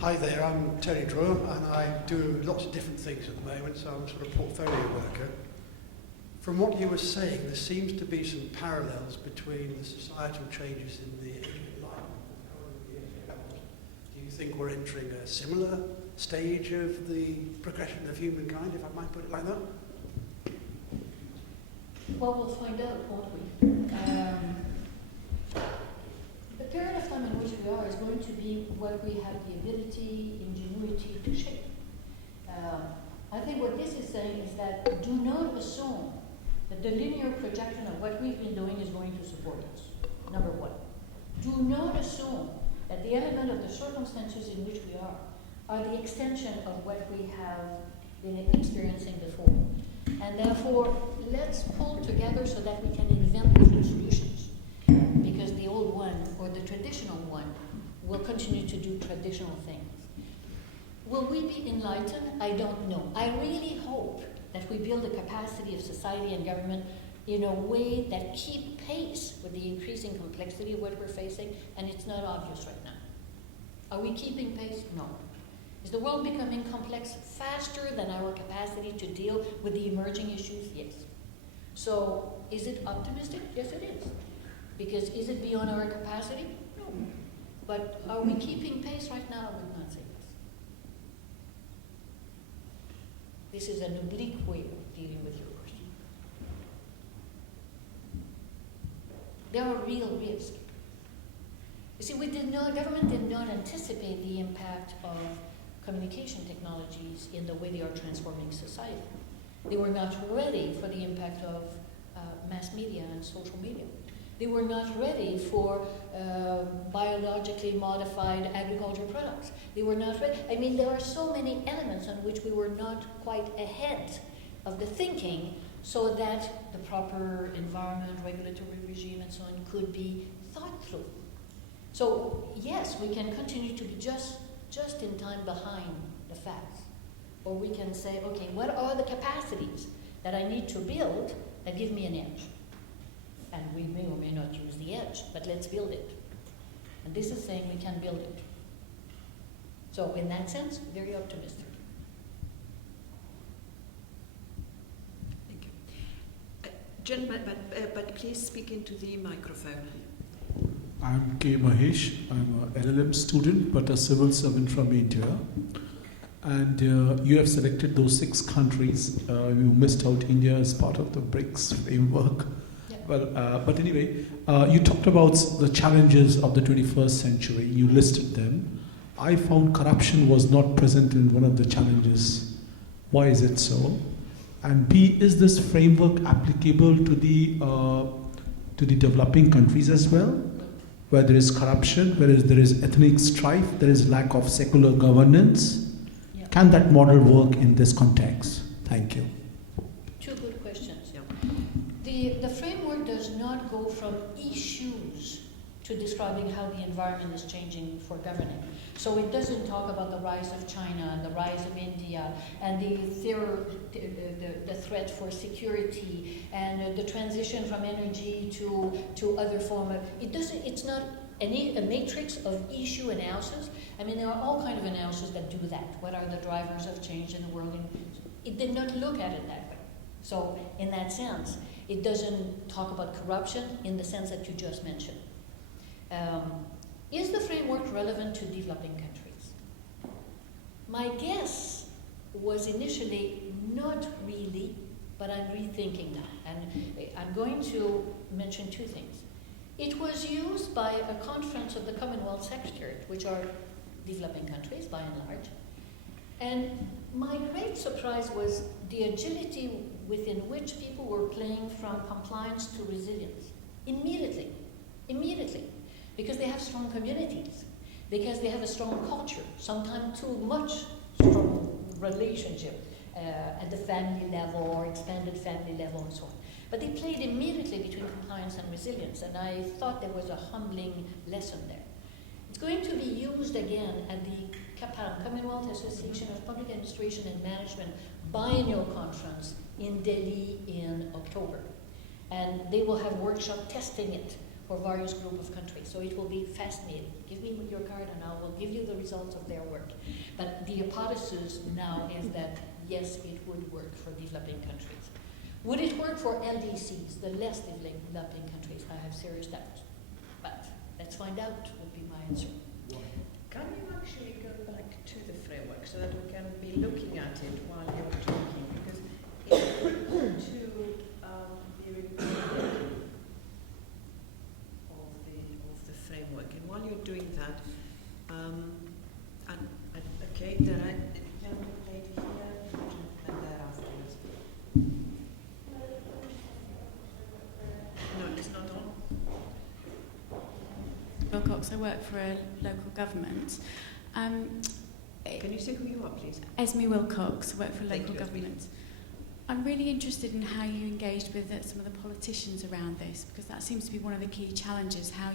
Hi there, I'm Tony Drew, and I do lots of different things at the moment, so I'm sort of portfolio worker. From what you were saying, there seems to be some parallels between the societal changes in the Enlightenment. Do you think we're entering a similar stage of the progression of humankind, if I might put it like that? Well, we'll find out, won't we? The period of time in which we are is going to be what we have the ability, ingenuity to shape. I think what this is saying is that do not assume that the linear projection of what we've been doing is going to support us, number one. Do not assume that the element of the circumstances in which we are the extension of what we have been experiencing before. And therefore, let's pull together so that we can invent different solutions. Because the old one, or the traditional one, will continue to do traditional things. Will we be enlightened? I don't know. I really hope that we build a capacity of society and government in a way that keep pace with the increasing complexity of what we're facing, and it's not obvious right now. Are we keeping pace? No. Is the world becoming complex faster than our capacity to deal with the emerging issues? Yes. So, is it optimistic? Yes, it is. Because is it beyond our capacity? No. But are we keeping pace right now? I would not say yes. This is an oblique way of dealing with your question. There are real risks. You see, government did not anticipate the impact of communication technologies in the way they are transforming society. They were not ready for the impact of mass media and social media. They were not ready for biologically modified agricultural products. They were not ready. I mean, there are so many elements on which we were not quite ahead of the thinking so that the proper environment, regulatory regime, and so on could be thought through. So, yes, we can continue to be just in time behind the facts. Or we can say, okay, what are the capacities that I need to build that give me an edge? And we may or may not use the edge, but let's build it. And this is saying we can build it. So in that sense, very optimistic. Thank you. Gentlemen, but please speak into the microphone. I'm K. Mahesh. I'm an LLM student, but a civil servant from India. And you have selected those 6 countries. You missed out India as part of the BRICS framework. Well, but anyway, you talked about the challenges of the 21st century. You listed them. I found corruption was not present in one of the challenges. Why is it so? And B, is this framework applicable to the developing countries as well, where there is corruption, where there is ethnic strife, there is lack of secular governance? Yeah. Can that model work in this context? Thank you. Two good questions. Yeah. The framework does not go from issues to describing how the environment is changing for governing. So it doesn't talk about the rise of China and the rise of India and the threat for security and the transition from energy to other form of, it's not a matrix of issue analysis. I mean, there are all kinds of analysis that do that. What are the drivers of change in the world? And it did not look at it that way. So in that sense, it doesn't talk about corruption in the sense that you just mentioned. Is the framework relevant to developing countries? My guess was initially not really, but I'm rethinking now. And I'm going to mention two things. It was used by a conference of the Commonwealth Secretariat, which are developing countries by and large. And my great surprise was the agility within which people were playing from compliance to resilience. Immediately. Because they have strong communities, because they have a strong culture, sometimes too much strong relationship at the family level or expanded family level and so on. But they played immediately between compliance and resilience, and I thought there was a humbling lesson there. It's going to be used again at the CAPAM, Commonwealth Association of Public Administration and Management Biennial Conference in Delhi in October. And they will have workshop testing it for various group of countries. So it will be fascinating. Give me your card and I will give you the results of their work. But the hypothesis now is that yes, it would work for developing countries. Would it work for LDCs, the less developing countries? I have serious doubts. But let's find out would be my answer. Can you actually go back to the framework so that we can be looking at it while you're talking? Because it's to be reminded of the framework. And while you're doing that, okay, then young lady here, and there afterwards. No, it's not on. Wilcox, I work for a local government. Can you say who you are, please? Esme Wilcox, I work for a Thank local you, Esme. government. I'm really interested in how you engaged with some of the politicians around this, because that seems to be one of the key challenges, how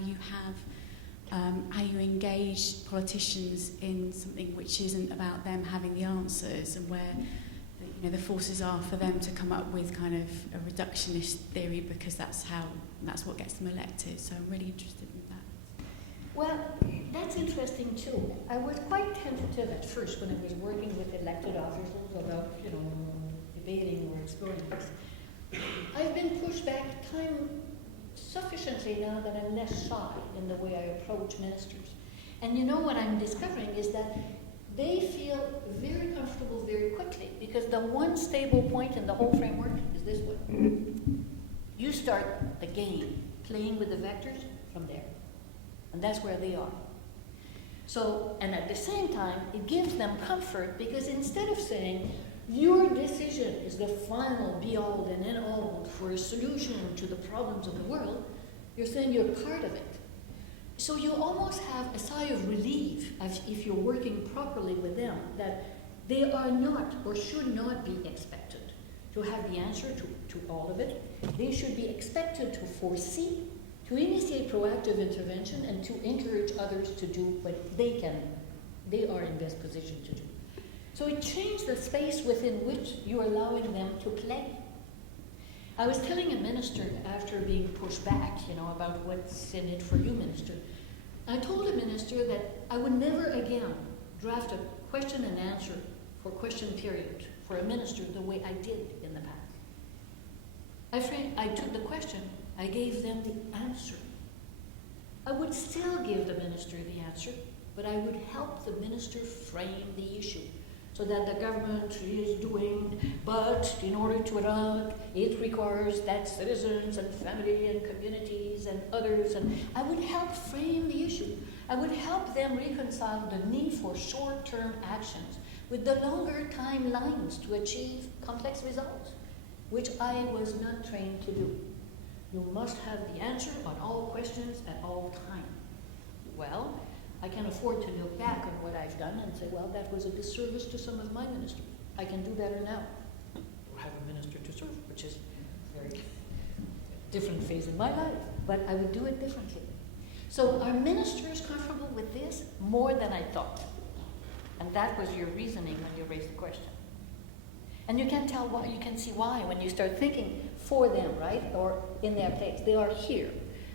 you engage politicians in something which isn't about them having the answers, and where the forces are for them to come up with kind of a reductionist theory, because that's what gets them elected. So I'm really interested in that. Well, that's interesting too. I was quite tentative at first when I was working with elected officials about, debating or exploring this. I've been pushed back time sufficiently now that I'm less shy in the way I approach ministers. And what I'm discovering is that they feel very comfortable very quickly, because the one stable point in the whole framework is this one. You start the game playing with the vectors from there. And that's where they are. So, and at the same time, it gives them comfort, because instead of saying, your decision is the final be-all and end-all for a solution to the problems of the world, you're saying you're part of it. So you almost have a sigh of relief if you're working properly with them, that they are not or should not be expected to have the answer to all of it. They should be expected to foresee, to initiate proactive intervention, and to encourage others to do what they are in best position to do. So it changed the space within which you're allowing them to play. I was telling a minister after being pushed back, about what's in it for you, minister. I told a minister that I would never again draft a question and answer for question period for a minister the way I did in the past. I took the question, I gave them the answer. I would still give the minister the answer, but I would help the minister frame the issue, so that the government is doing, but in order to adopt, it requires that citizens and family and communities and others, and I would help frame the issue. I would help them reconcile the need for short-term actions with the longer timelines to achieve complex results. which I was not trained to do. You must have the answer on all questions at all times. Well, I can afford to look back on what I've done and say, well, that was a disservice to some of my ministers. I can do better now. I have a minister to serve, which is a very different phase in my life, but I would do it differently. So are ministers comfortable with this? More than I thought. And that was your reasoning when you raised the question. And you can tell why, you can see why when you start thinking for them, right? Or in their place. They are here.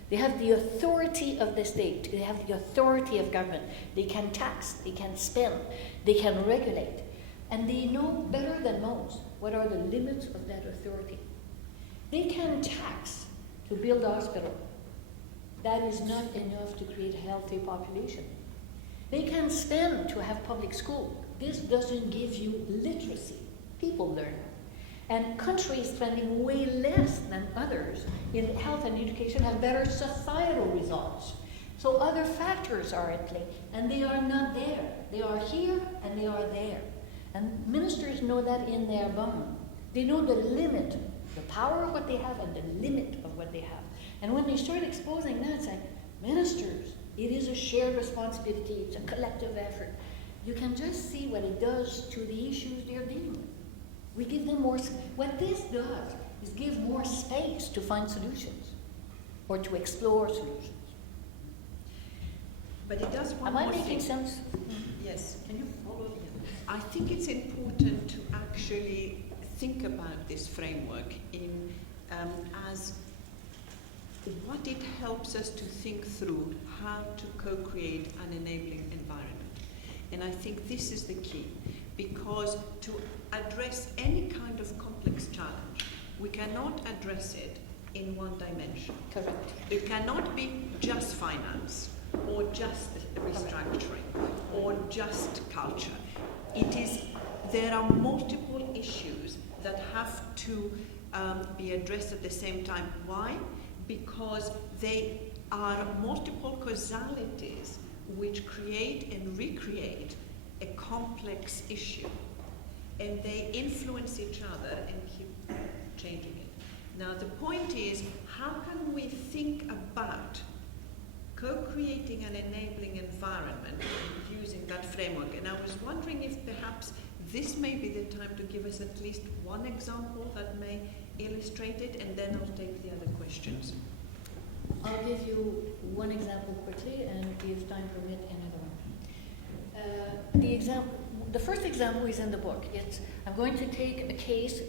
They have the authority of the state. They have the authority of government. They can tax, they can spend, they can regulate. And they know better than most what are the limits of that authority. They can tax to build a hospital. That is not enough to create a healthy population. They can spend to have public school. This doesn't give you literacy. People learn. And countries spending way less than others in health and education have better societal results. So other factors are at play, and they are not there. They are here and they are there. And ministers know that in their bone. They know the limit, the power of what they have and the limit of what they have. And when they start exposing that, say, ministers, it is a shared responsibility, it's a collective effort. You can just see what it does to the issues they're dealing with. We give them more, what this does is give more space to find solutions or to explore solutions. But it does one Am I more making thing. sense? Yes. Can you follow me? I think it's important to actually think about this framework in as what it helps us to think through how to co-create an enabling environment. And I think this is the key, because to address any kind of complex challenge, we cannot address it in one dimension. Correct. It cannot be just finance, or just restructuring, or just culture. There are multiple issues that have to be addressed at the same time. Why? Because they are multiple causalities which create and recreate a complex issue. And they influence each other and keep changing it. Now the point is, how can we think about co-creating an enabling environment using that framework? And I was wondering if perhaps this may be the time to give us at least one example that may illustrate it, and then I'll take the other questions. I'll give you one example quickly, and if time permit, another one. The first example is in the book. I'm going to take a case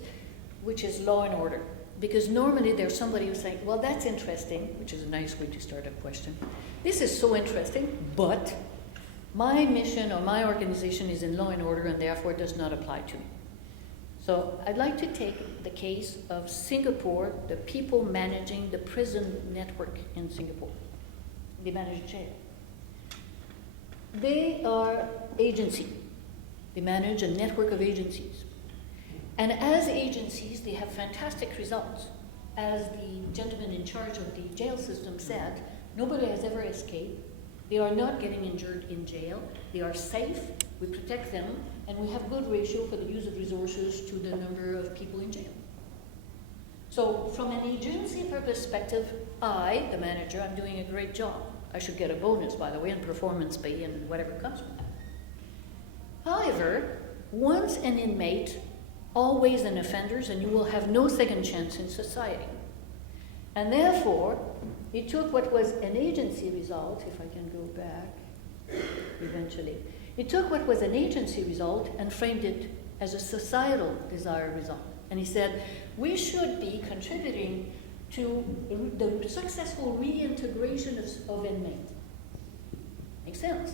which is law and order, because normally there's somebody who's saying, well, that's interesting, which is a nice way to start a question. This is so interesting, but my mission or my organization is in law and order and therefore does not apply to me. So I'd like to take the case of Singapore, the people managing the prison network in Singapore. They manage jail. They are agency. They manage a network of agencies. And as agencies, they have fantastic results. As the gentleman in charge of the jail system said, nobody has ever escaped. They are not getting injured in jail. They are safe. We protect them. And we have good ratio for the use of resources to the number of people in jail. So from an agency perspective, I, the manager, I'm doing a great job. I should get a bonus, by the way, and performance pay and whatever comes with that. However, once an inmate, always an offender, and you will have no second chance in society. And therefore, he took what was an agency result, if I can go back eventually. He took what was an agency result and framed it as a societal desired result. And he said, we should be contributing to the successful reintegration of inmates. Makes sense.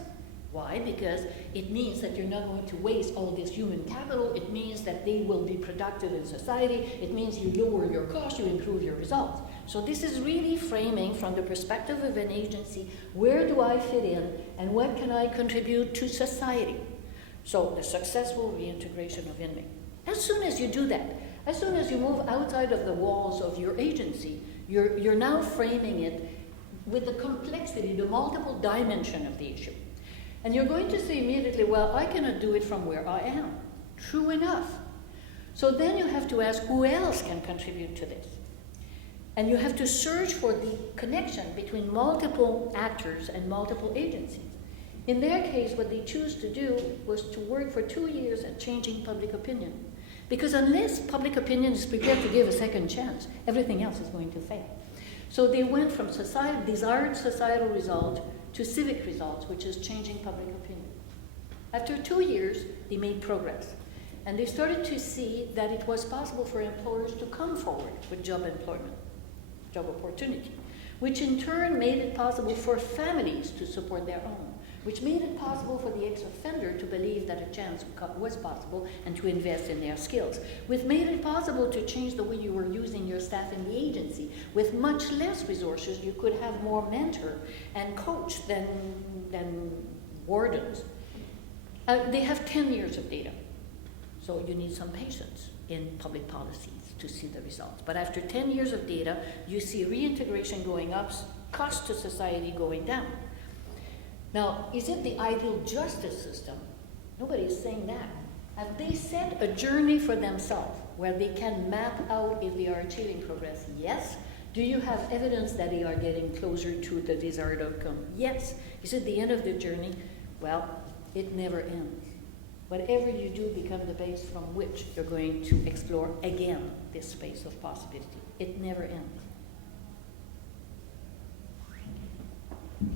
Why? Because it means that you're not going to waste all this human capital. It means that they will be productive in society. It means you lower your costs, you improve your results. So this is really framing from the perspective of an agency, where do I fit in and what can I contribute to society? So the successful reintegration of inmates. As soon as you do that, as soon as you move outside of the walls of your agency, you're now framing it with the complexity, the multiple dimension of the issue. And you're going to say immediately, well, I cannot do it from where I am. True enough. So then you have to ask who else can contribute to this. And you have to search for the connection between multiple actors and multiple agencies. In their case, what they chose to do was to work for 2 years at changing public opinion. Because unless public opinion is prepared to give a second chance, everything else is going to fail. So they went from desired societal result to civic results, which is changing public opinion. After 2 years, they made progress. And they started to see that it was possible for employers to come forward with job employment, job opportunity, which in turn made it possible for families to support their own, which made it possible for the ex-offender to believe that a chance was possible and to invest in their skills, which made it possible to change the way you were using your staff in the agency. With much less resources, you could have more mentor and coach than wardens. They have 10 years of data, so you need some patience in public policies to see the results. But after 10 years of data, you see reintegration going up, cost to society going down. Now, is it the ideal justice system? Nobody is saying that. Have they set a journey for themselves where they can map out if they are achieving progress? Yes. Do you have evidence that they are getting closer to the desired outcome? Yes. Is it the end of the journey? Well, it never ends. Whatever you do becomes the base from which you're going to explore again this space of possibility. It never ends.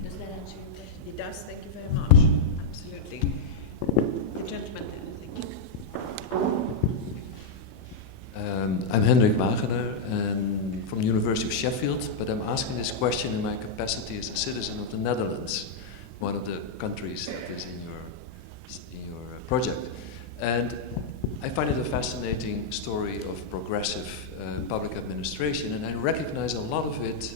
Does that answer your question? It does, thank you very much. Absolutely. The gentleman there, thank you. I'm Hendrik Wagener and from the University of Sheffield, but I'm asking this question in my capacity as a citizen of the Netherlands, one of the countries that is in your project. And I find it a fascinating story of progressive public administration, and I recognize a lot of it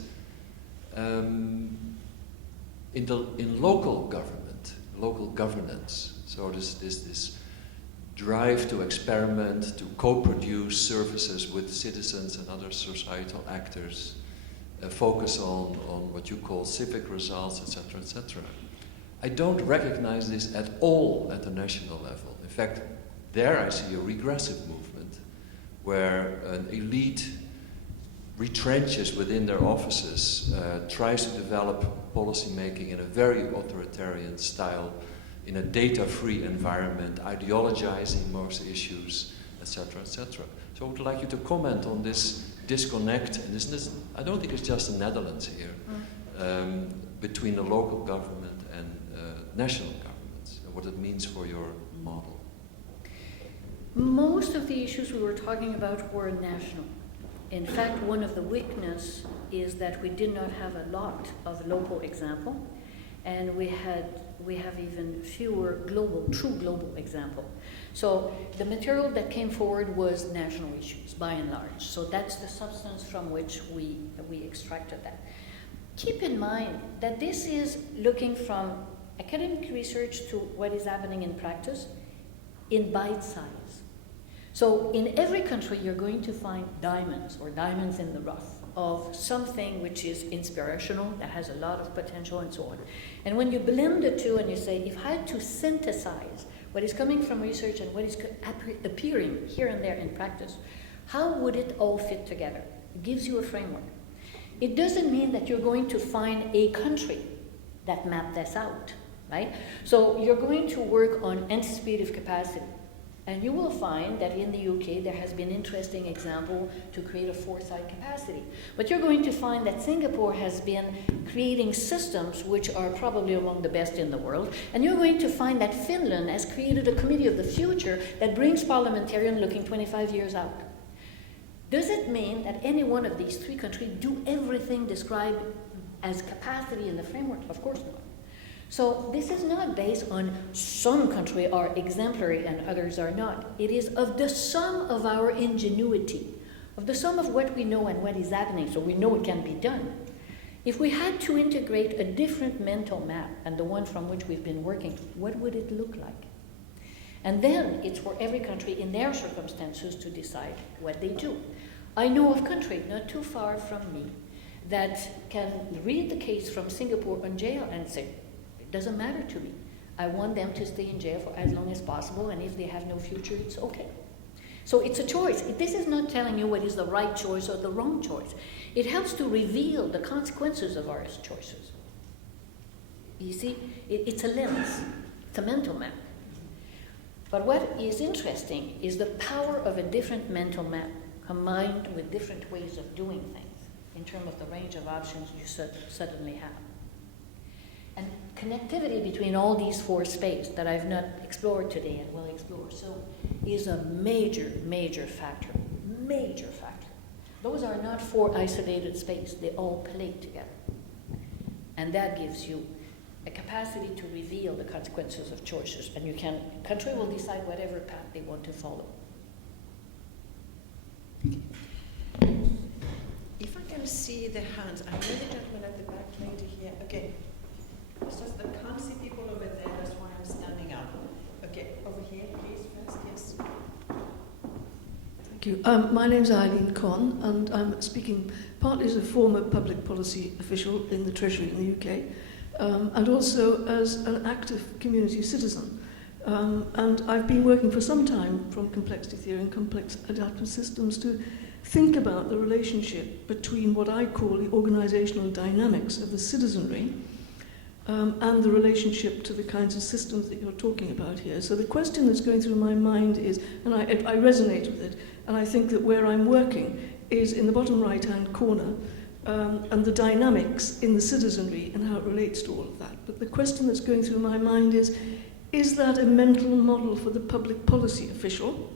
in local government, local governance. So this drive to experiment, to co-produce services with citizens and other societal actors, focus on what you call civic results, etc., etc. I don't recognize this at all at the national level. In fact, there I see a regressive movement where an elite retrenches within their offices, tries to develop policy making in a very authoritarian style, in a data-free environment, ideologizing most issues, etc., etc. So I would like you to comment on this disconnect, and I don't think it's just the Netherlands here, between the local government and national governments, and what it means for your model. Most of the issues we were talking about were national. In fact, one of the weaknesses is that we did not have a lot of local example, and we have even fewer true global example. So the material that came forward was national issues, by and large. So that's the substance from which we extracted that. Keep in mind that this is looking from academic research to what is happening in practice in bite size. So in every country, you're going to find diamonds or diamonds in the rough of something which is inspirational, that has a lot of potential and so on. And when you blend the two and you say, if I had to synthesize what is coming from research and what is appearing here and there in practice, how would it all fit together? It gives you a framework. It doesn't mean that you're going to find a country that mapped this out, right? So you're going to work on anticipative capacity. And you will find that in the UK there has been interesting example to create a foresight capacity. But you're going to find that Singapore has been creating systems which are probably among the best in the world. And you're going to find that Finland has created a committee of the future that brings parliamentarians looking 25 years out. Does it mean that any one of these three countries do everything described as capacity in the framework? Of course not. So this is not based on some countries are exemplary and others are not. It is of the sum of our ingenuity, of the sum of what we know and what is happening, so we know it can be done. If we had to integrate a different mental map and the one from which we've been working, what would it look like? And then it's for every country in their circumstances to decide what they do. I know of countries not too far from me that can read the case from Singapore on jail and say, it doesn't matter to me. I want them to stay in jail for as long as possible, and if they have no future, it's okay. So it's a choice. This is not telling you what is the right choice or the wrong choice. It helps to reveal the consequences of our choices. You see, it's a lens, it's a mental map. But what is interesting is the power of a different mental map combined with different ways of doing things in terms of the range of options you suddenly have. And connectivity between all these four spaces that I've not explored today and will explore so is a major, major factor. Major factor. Those are not four isolated spaces. They all play together. And that gives you a capacity to reveal the consequences of choices. And country will decide whatever path they want to follow. If I can see the hands, I know the gentleman at the back, lady here. Okay. It's just that I can't see people over there, that's why I'm standing up. Okay, over here, please, first, yes. Thank you. My name's Eileen Conn, and I'm speaking partly as a former public policy official in the Treasury in the UK, and also as an active community citizen. And I've been working for some time from complexity theory and complex adaptive systems to think about the relationship between what I call the organizational dynamics of the citizenry and the relationship to the kinds of systems that you're talking about here. So the question that's going through my mind is, and I resonate with it, and I think that where I'm working is in the bottom right-hand corner, and the dynamics in the citizenry and how it relates to all of that. But the question that's going through my mind is that a mental model for the public policy official?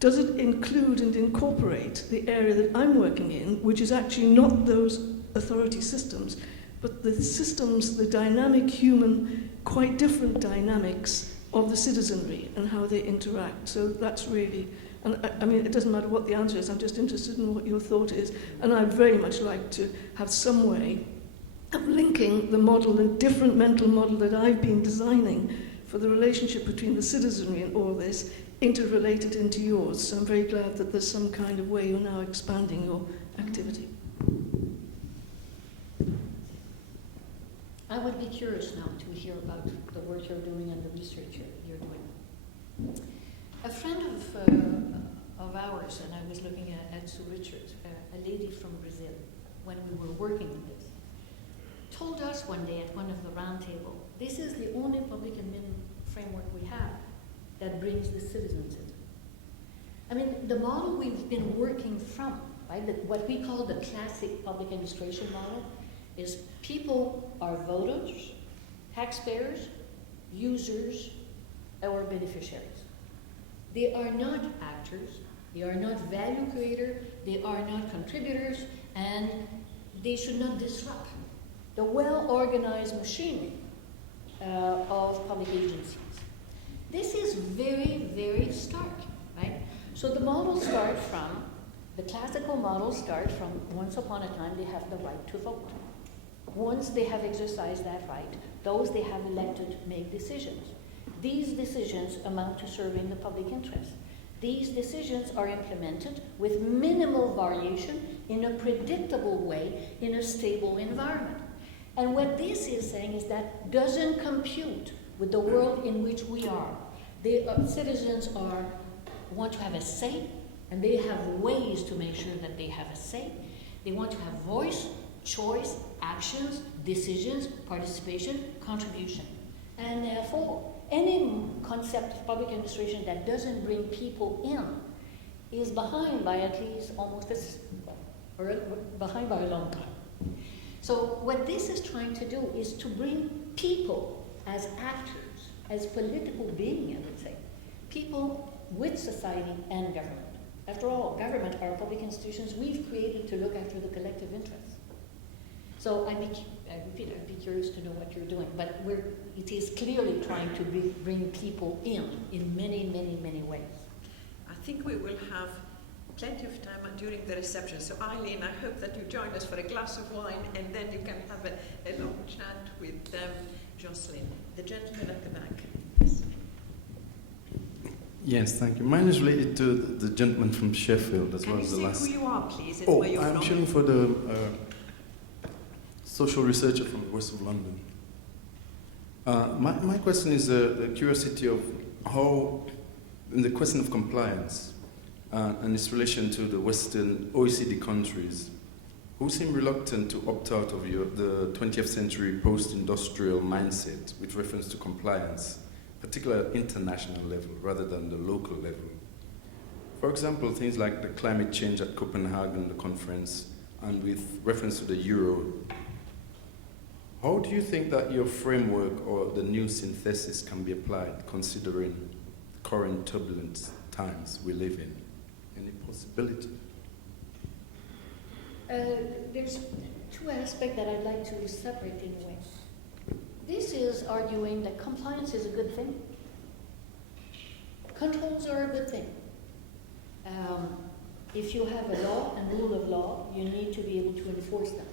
Does it include and incorporate the area that I'm working in, which is actually not those authority systems, but the systems, the dynamic human, quite different dynamics of the citizenry and how they interact. So that's really, and I mean, it doesn't matter what the answer is, I'm just interested in what your thought is. And I'd very much like to have some way of linking the model, the different mental model that I've been designing for the relationship between the citizenry and all this, interrelated into yours. So I'm very glad that there's some kind of way you're now expanding your activity. I would be curious now to hear about the work you're doing and the research you're doing. A friend of ours, and I was looking at Sue Richards, a lady from Brazil, when we were working on this, told us one day at one of the round table, this is the only public admin framework we have that brings the citizens in. I mean, the model we've been working from, right, what we call the classic public administration model, is people are voters, taxpayers, users, or beneficiaries. They are not actors, they are not value creators, they are not contributors, and they should not disrupt the well-organized machinery of public agencies. This is very, very stark, right? So the models start from, the classical models start from once upon a time they have the right to vote. Once they have exercised that right, those they have elected make decisions. These decisions amount to serving the public interest. These decisions are implemented with minimal variation in a predictable way in a stable environment. And what this is saying is that doesn't compute with the world in which we are. Citizens want to have a say, and they have ways to make sure that they have a say. They want to have voice, choice, actions, decisions, participation, contribution. And therefore, any concept of public administration that doesn't bring people in is behind by at least or behind by a long time. So what this is trying to do is to bring people as actors, as political beings, I would say, people with society and government. After all, government are public institutions we've created to look after the collective interests. So I'd be curious to know what you're doing, but it is clearly trying to bring people in many, many, many ways. I think we will have plenty of time during the reception. So Eileen, I hope that you join us for a glass of wine, and then you can have a long chat with Jocelyne. The gentleman at the back. Yes. Yes, thank you. Mine is related to the gentleman from Sheffield. That Can was you the say last. who you are, please, and Oh, where you're I'm from? shooting for the social researcher from the west of London. My question is the curiosity of how, in the question of compliance, and its relation to the Western OECD countries, who seem reluctant to opt out of the 20th century post-industrial mindset with reference to compliance, particularly at international level rather than the local level. For example, things like the climate change at Copenhagen, the conference, and with reference to the euro. How do you think that your framework or the new synthesis can be applied considering the current turbulent times we live in? Any possibility? There's two aspects that I'd like to separate in a way. This is arguing that compliance is a good thing. Controls are a good thing. If you have a law and rule of law, you need to be able to enforce them.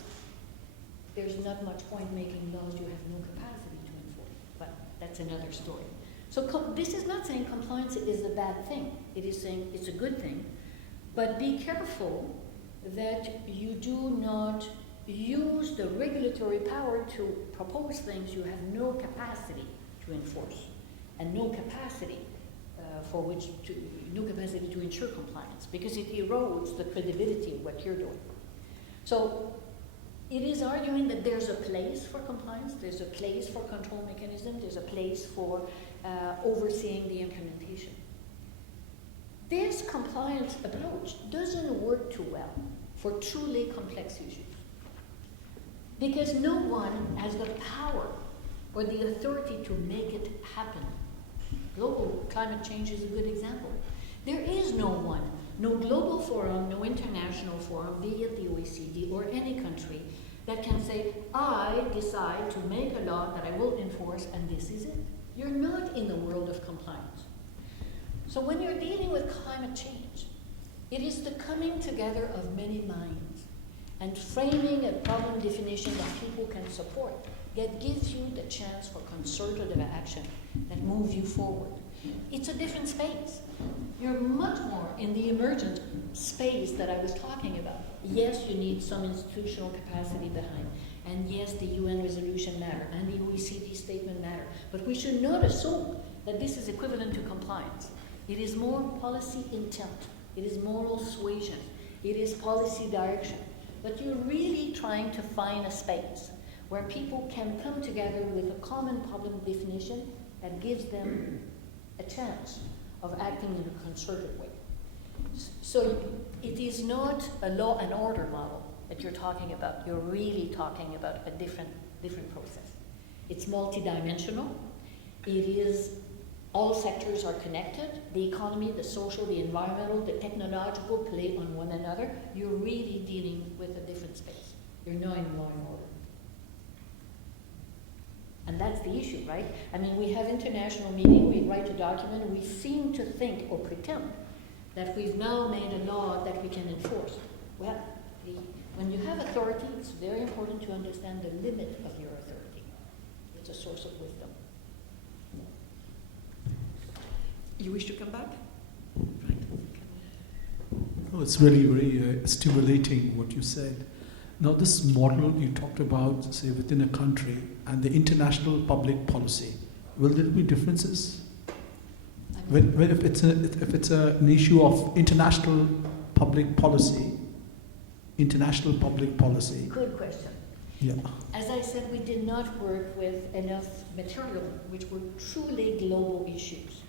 There's not much point making laws you have no capacity to enforce, but that's another story. So this is not saying compliance is a bad thing. It is saying it's a good thing, but be careful that you do not use the regulatory power to propose things you have no capacity to enforce and no capacity no capacity to ensure compliance, because it erodes the credibility of what you're doing. So it is arguing that there's a place for compliance, there's a place for control mechanism, there's a place for overseeing the implementation. This compliance approach doesn't work too well for truly complex issues, because no one has the power or the authority to make it happen. Global climate change is a good example. There is no one, no global forum, no international forum, be it the OECD or any country, that can say, I decide to make a law that I will enforce and this is it. You're not in the world of compliance. So when you're dealing with climate change, it is the coming together of many minds and framing a problem definition that people can support that gives you the chance for concerted action that moves you forward. It's a different space. You're much more in the emergent space that I was talking about. Yes, you need some institutional capacity behind, and yes, the UN resolution matter, and the OECD statement matter, but we should not assume that this is equivalent to compliance. It is more policy intent, it is moral suasion, it is policy direction, but you're really trying to find a space where people can come together with a common problem definition that gives them a chance of acting in a concerted way. So it is not a law and order model that you're talking about. You're really talking about a different process. It's multidimensional. It is all sectors are connected. The economy, the social, the environmental, the technological play on one another. You're really dealing with a different space. You're not in law and order. And that's the issue, right? I mean, we have international meeting, we write a document, we seem to think or pretend that we've now made a law that we can enforce. Well, when you have authority, it's very important to understand the limit of your authority. It's a source of wisdom. You wish to come back? Right. Oh, it's really very stimulating what you said. Now, this model you talked about, say, within a country and the international public policy, will there be differences? If it's an issue of international public policy. Good question. Yeah. As I said, we did not work with enough material which were truly global issues.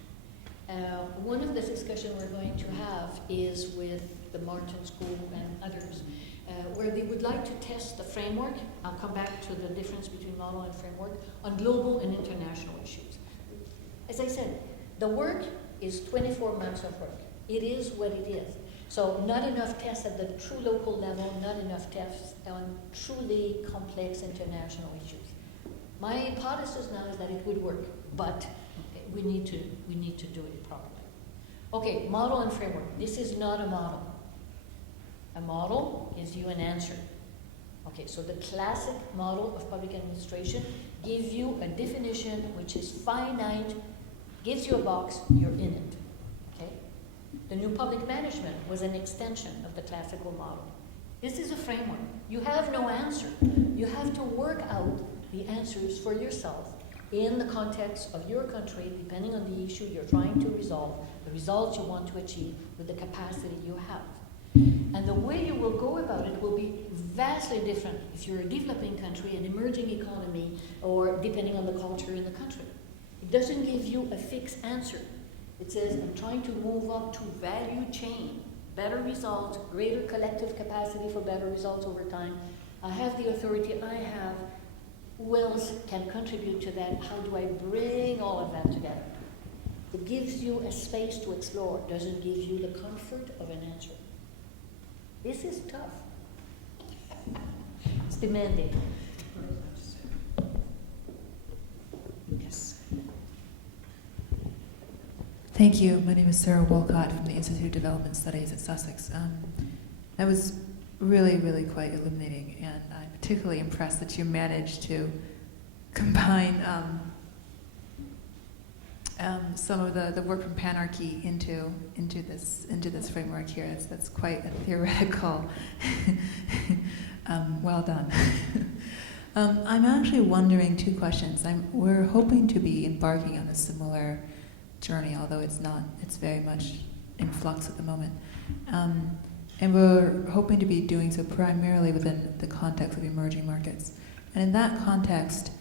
One of the discussions we're going to have is with the Martin School and others, where they would like to test the framework. I'll come back to the difference between model and framework on global and international issues. As I said, the work is 24 months of work. It is what it is. So not enough tests at the true local level, not enough tests on truly complex international issues. My hypothesis now is that it would work, but we need to do it properly. Okay, model and framework. This is not a model. A model gives you an answer. Okay, so the classic model of public administration gives you a definition which is finite, gives you a box, you're in it. Okay? The new public management was an extension of the classical model. This is a framework. You have no answer. You have to work out the answers for yourself in the context of your country, depending on the issue you're trying to resolve, the results you want to achieve with the capacity you have. And the way you will go about it will be vastly different if you're a developing country, an emerging economy, or depending on the culture in the country. It doesn't give you a fixed answer. It says, I'm trying to move up to value chain, better results, greater collective capacity for better results over time. I have the authority I have. Who else can contribute to that? How do I bring all of that together? It gives you a space to explore. It doesn't give you the comfort of an answer. This is tough. It's demanding. Yes. Thank you. My name is Sarah Walcott from the Institute of Development Studies at Sussex. That was really, really quite illuminating, and I'm particularly impressed that you managed to combine some of the work from Panarchy into this framework here. That's quite a theoretical. Well done. I'm actually wondering two questions. We're hoping to be embarking on a similar journey, although it's not. It's very much in flux at the moment. And we're hoping to be doing so primarily within the context of emerging markets. And in that context,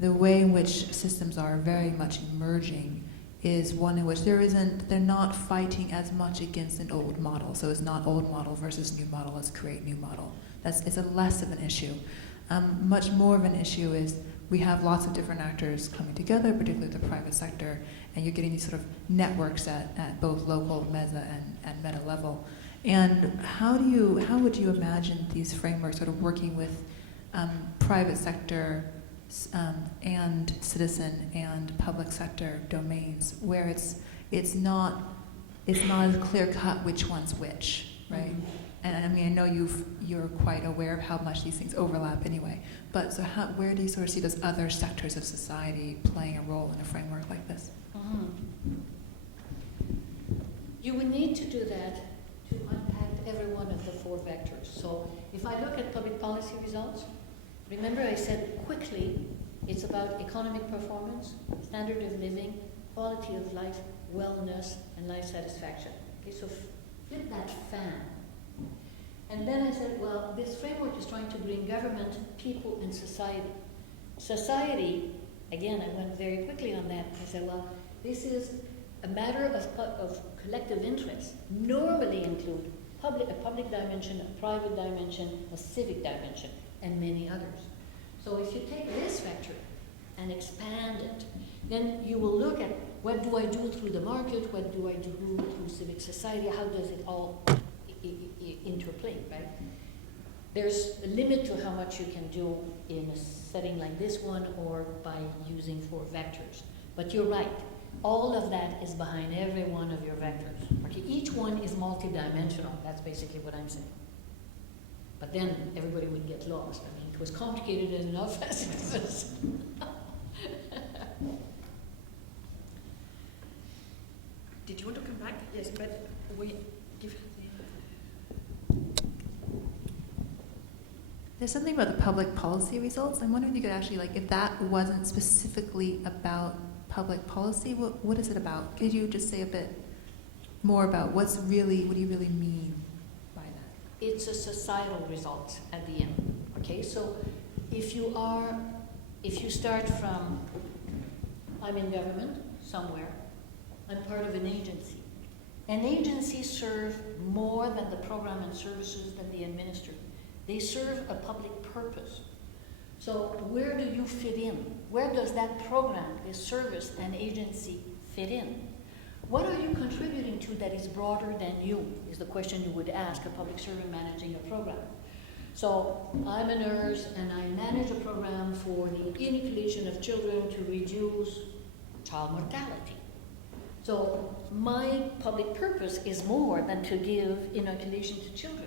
the way in which systems are very much emerging is one in which they're not fighting as much against an old model. So it's not old model versus new model, let's create new model. It's a less of an issue. Much more of an issue is we have lots of different actors coming together, particularly the private sector, and you're getting these sort of networks at both local, meso, and meta level. And how would you imagine these frameworks sort of working with private sector and citizen and public sector domains, where it's not as clear cut which one's which, right? Mm-hmm. And I mean, I know you're quite aware of how much these things overlap anyway. But so where do you sort of see those other sectors of society playing a role in a framework like this? Mm-hmm. You would need to do that to unpack every one of the four vectors. So if I look at public policy results, remember I said quickly, it's about economic performance, standard of living, quality of life, wellness, and life satisfaction. Okay, so flip that fan. And then I said, well, this framework is trying to bring government, people, and society. Society, again, I went very quickly on that. I said, well, this is a matter of collective interest. Normally include a public dimension, a private dimension, a civic dimension, and many others. So if you take this vector and expand it, then you will look at what do I do through the market, what do I do through civic society, how does it all interplay, right? There's a limit to how much you can do in a setting like this one or by using four vectors. But you're right, all of that is behind every one of your vectors. Okay, each one is multidimensional, that's basically what I'm saying. But then everybody would get lost. I mean, it was complicated enough as it is. Did you want to come back? Yes, but we give the... There's something about the public policy results. I'm wondering if you could actually, if that wasn't specifically about public policy, what is it about? Could you just say a bit more about what do you really mean by that? It's a societal result at the end. Okay, so if you start from, I'm in government somewhere, I'm part of an agency. An agency serves more than the program and services that they administer. They serve a public purpose. So where do you fit in? Where does that program, this service and agency fit in? What are you contributing to that is broader than you, is the question you would ask a public servant managing a program. So I'm a nurse and I manage a program for the inoculation of children to reduce child mortality. So my public purpose is more than to give inoculation to children.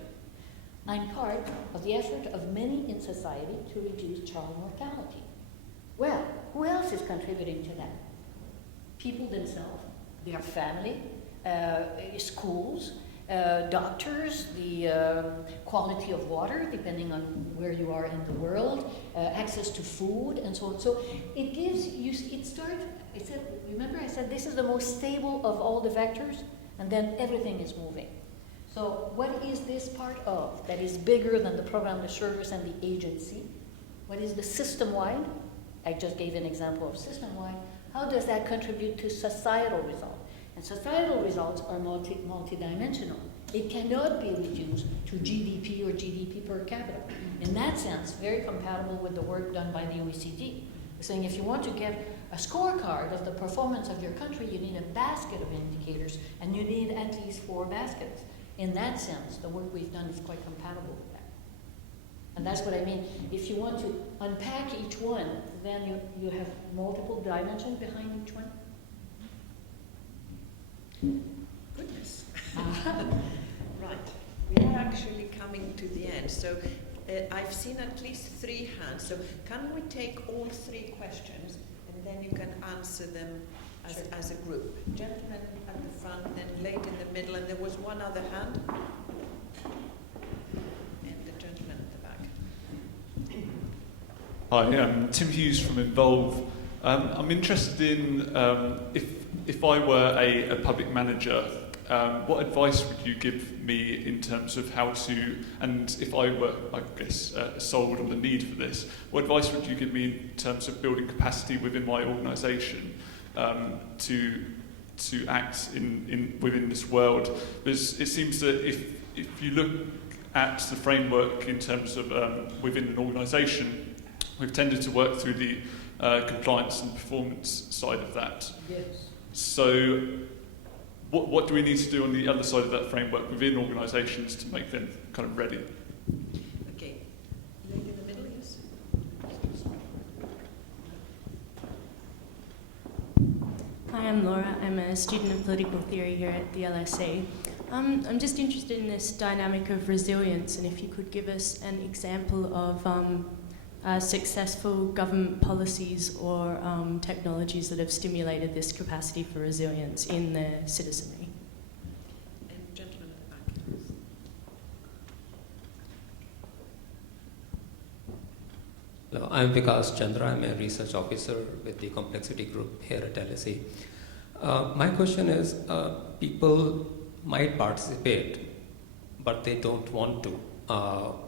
I'm part of the effort of many in society to reduce child mortality. Well, who else is contributing to that? People themselves, their family, schools, doctors, the quality of water, depending on where you are in the world, access to food, and so on. So it gives you, remember I said this is the most stable of all the vectors, and then everything is moving. So what is this part of that is bigger than the program, the service, and the agency? What is the system-wide? I just gave an example of system-wide. How does that contribute to societal results? And societal results are multidimensional. It cannot be reduced to GDP or GDP per capita. In that sense, very compatible with the work done by the OECD. We're saying if you want to get a scorecard of the performance of your country, you need a basket of indicators, and you need at least 4 baskets. In that sense, the work we've done is quite compatible with that. And that's what I mean. If you want to unpack each one, then you have multiple dimensions behind each one. Goodness. Right. We are actually coming to the end. So I've seen at least 3 hands. So can we take all 3 questions and then you can answer them as a group? Gentleman at the front, then late in the middle, and there was one other hand. And the gentleman at the back. Hi, I'm Tim Hughes from Involve. I'm interested in if I were a public manager, what advice would you give me in terms of how to, and if I were, I guess, sold on the need for this, what advice would you give me in terms of building capacity within my organisation to act within this world? Because it seems that if you look at the framework in terms of within an organisation, we've tended to work through the compliance and performance side of that. Yes. So what do we need to do on the other side of that framework within organisations to make them kind of ready? Okay. Lady in the middle, yes. Hi, I'm Laura. I'm a student of political theory here at the LSE. I'm just interested in this dynamic of resilience, and if you could give us an example of successful government policies or technologies that have stimulated this capacity for resilience in the citizenry. And gentleman at the back. Hello, I'm Vikas Chandra. I'm a research officer with the Complexity Group here at LSE. My question is, people might participate, but they don't want to,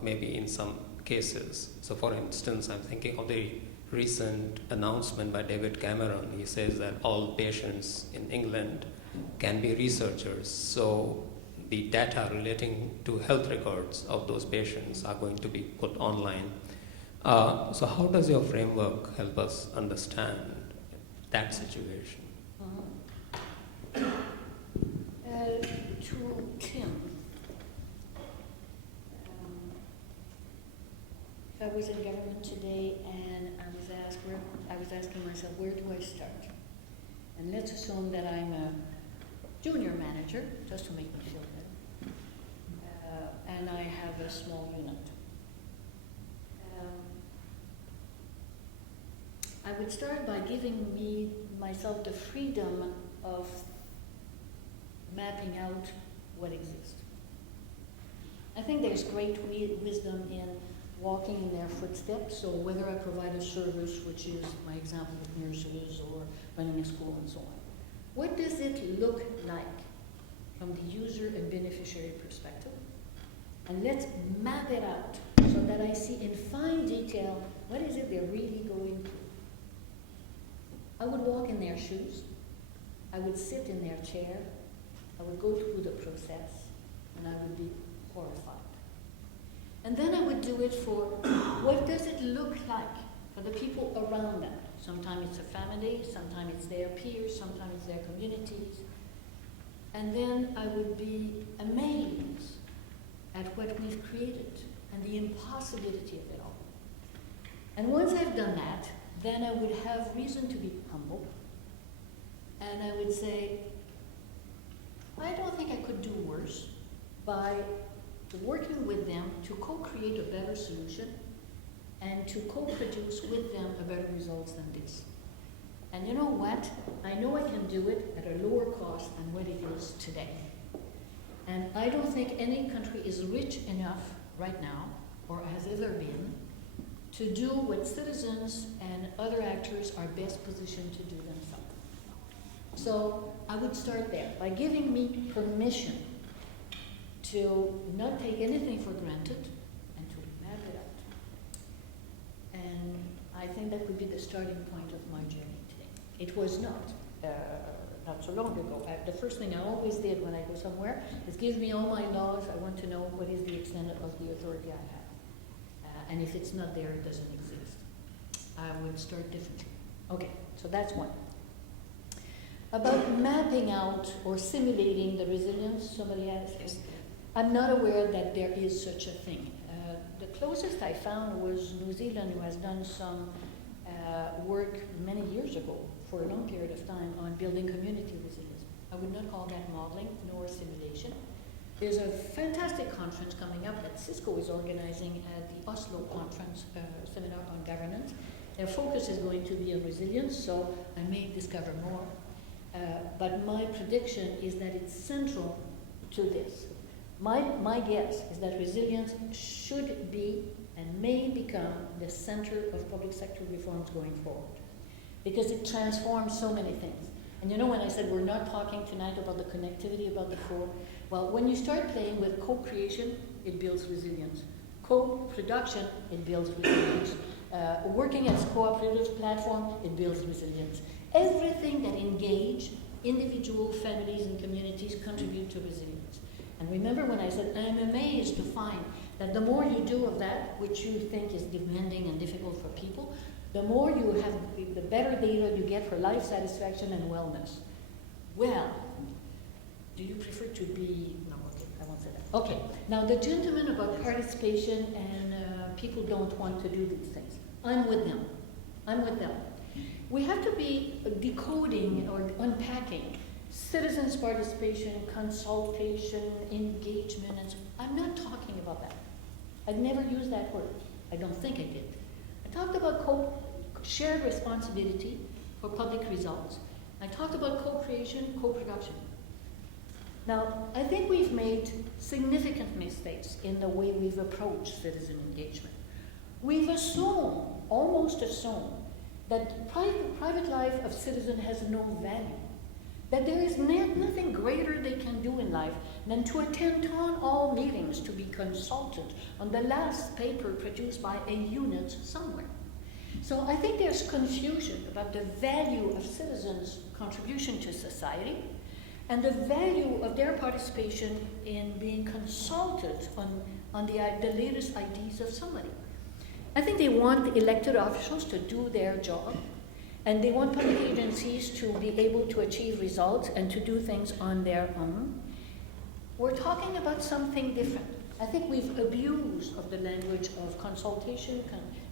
maybe in some cases. So for instance, I'm thinking of the recent announcement by David Cameron. He says that all patients in England can be researchers. So the data relating to health records of those patients are going to be put online. So how does your framework help us understand that situation? To Tim. If I was in government today and I was asking myself, where do I start? And let's assume that I'm a junior manager, just to make me feel better, and I have a small unit. I would start by giving myself the freedom of mapping out what exists. I think there's great wisdom in walking in their footsteps. So whether I provide a service, which is my example with nurses or running a school and so on, what does it look like from the user and beneficiary perspective? And let's map it out so that I see in fine detail what is it they're really going through. I would walk in their shoes. I would sit in their chair. I would go through the process, and I would be horrified. And then I would do it for what does it look like for the people around them. Sometimes it's a family, sometimes it's their peers, sometimes it's their communities. And then I would be amazed at what we've created and the impossibility of it all. And once I've done that, then I would have reason to be humble. And I would say, I don't think I could do worse by working with them to co-create a better solution and to co-produce with them a better results than this. And you know what? I know I can do it at a lower cost than what it is today. And I don't think any country is rich enough right now, or has ever been, to do what citizens and other actors are best positioned to do themselves. So I would start there by giving me permission to not take anything for granted and to map it out. And I think that would be the starting point of my journey today. It was not so long ago. The first thing I always did when I go somewhere is give me all my laws. I want to know what is the extent of the authority I have. And if it's not there, it doesn't exist. I would start differently. Okay, so that's one. About mapping out or simulating the resilience, somebody asked. Yes. I'm not aware that there is such a thing. The closest I found was New Zealand, who has done some work many years ago for a long period of time on building community resilience. I would not call that modeling nor simulation. There's a fantastic conference coming up that Cisco is organizing at the Oslo conference seminar on governance. Their focus is going to be on resilience, so I may discover more. But my prediction is that it's central to this. My guess is that resilience should be and may become the center of public sector reforms going forward, because it transforms so many things. And you know, when I said we're not talking tonight about the connectivity, about the core, well, when you start playing with co-creation, it builds resilience. Co-production, it builds resilience. Working as cooperative platform, it builds resilience. Everything that engage individual families and communities contribute to resilience. And remember when I said, I'm amazed to find that the more you do of that, which you think is demanding and difficult for people, the more you have, the better data you get for life satisfaction and wellness. Well, do you prefer to be, no, okay, I won't say that. Okay, now the gentleman about participation and people don't want to do these things. I'm with them. I'm with them. We have to be decoding or unpacking citizens' participation, consultation, engagement, and so I'm not talking about that. I've never used that word. I don't think I did. I talked about shared responsibility for public results. I talked about co-creation, co-production. Now, I think we've made significant mistakes in the way we've approached citizen engagement. We've assumed, almost assumed, that private life of citizen has no value, that there is nothing greater they can do in life than to attend town hall meetings, to be consulted on the last paper produced by a unit somewhere. So I think there's confusion about the value of citizens' contribution to society and the value of their participation in being consulted on the latest ideas of somebody. I think they want the elected officials to do their job, and they want public agencies to be able to achieve results and to do things on their own. We're talking about something different. I think we've abused of the language of consultation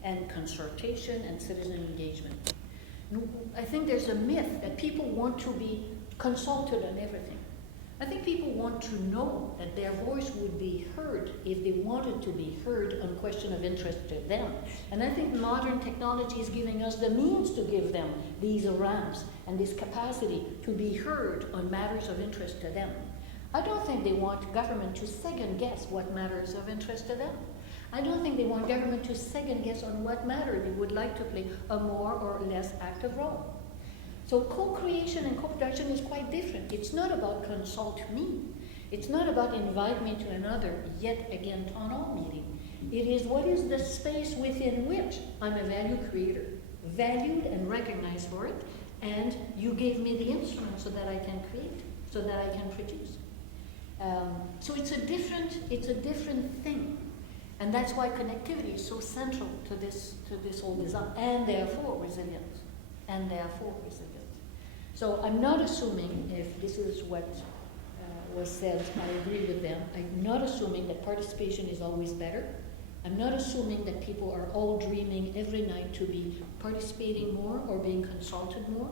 and concertation and citizen engagement. I think there's a myth that people want to be consulted on everything. I think people want to know that their voice would be heard if they wanted to be heard on question of interest to them. And I think modern technology is giving us the means to give them these ramps and this capacity to be heard on matters of interest to them. I don't think they want government to second guess what matters of interest to them. I don't think they want government to second guess on what matter they would like to play a more or less active role. So co-creation and co-production is quite different. It's not about consult me. It's not about invite me to another, yet again, town hall meeting. It is what is the space within which I'm a value creator, valued and recognized for it, and you gave me the instrument so that I can create, so that I can produce. So it's a different thing. And that's why connectivity is so central to this whole design, and therefore resilience. And therefore resilience. So I'm not assuming, if this is what was said, I agree with them, I'm not assuming that participation is always better. I'm not assuming that people are all dreaming every night to be participating more or being consulted more,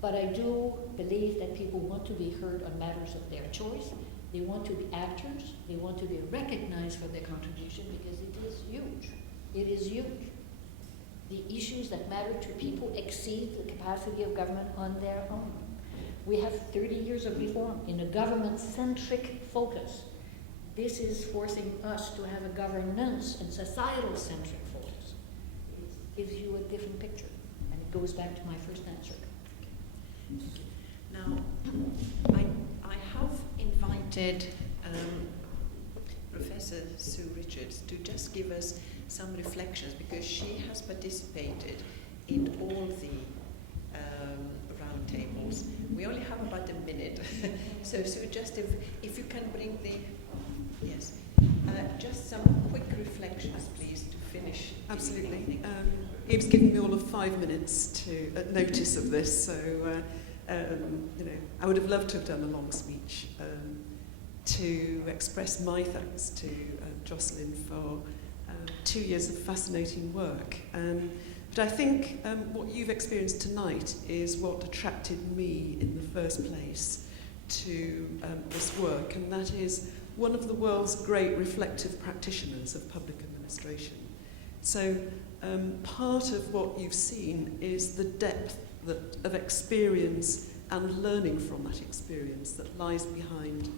but I do believe that people want to be heard on matters of their choice. They want to be actors. They want to be recognized for their contribution because it is huge. It is huge. The issues that matter to people exceed the capacity of government on their own. We have 30 years of reform in a government-centric focus. This is forcing us to have a governance and societal-centric focus. It gives you a different picture, and it goes back to my first answer. Now, I have invited Professor Sue Richards to just give us some reflections, because she has participated in all the roundtables. We only have about a minute, so Sue, just if you can bring the just some quick reflections, please, to finish. Absolutely. Eve's given me all of 5 minutes to notice of this, so I would have loved to have done a long speech to express my thanks to Jocelyne for 2 years of fascinating work. But I think what you've experienced tonight is what attracted me in the first place to this work, and that is one of the world's great reflective practitioners of public administration. So part of what you've seen is the depth of experience and learning from that experience that lies behind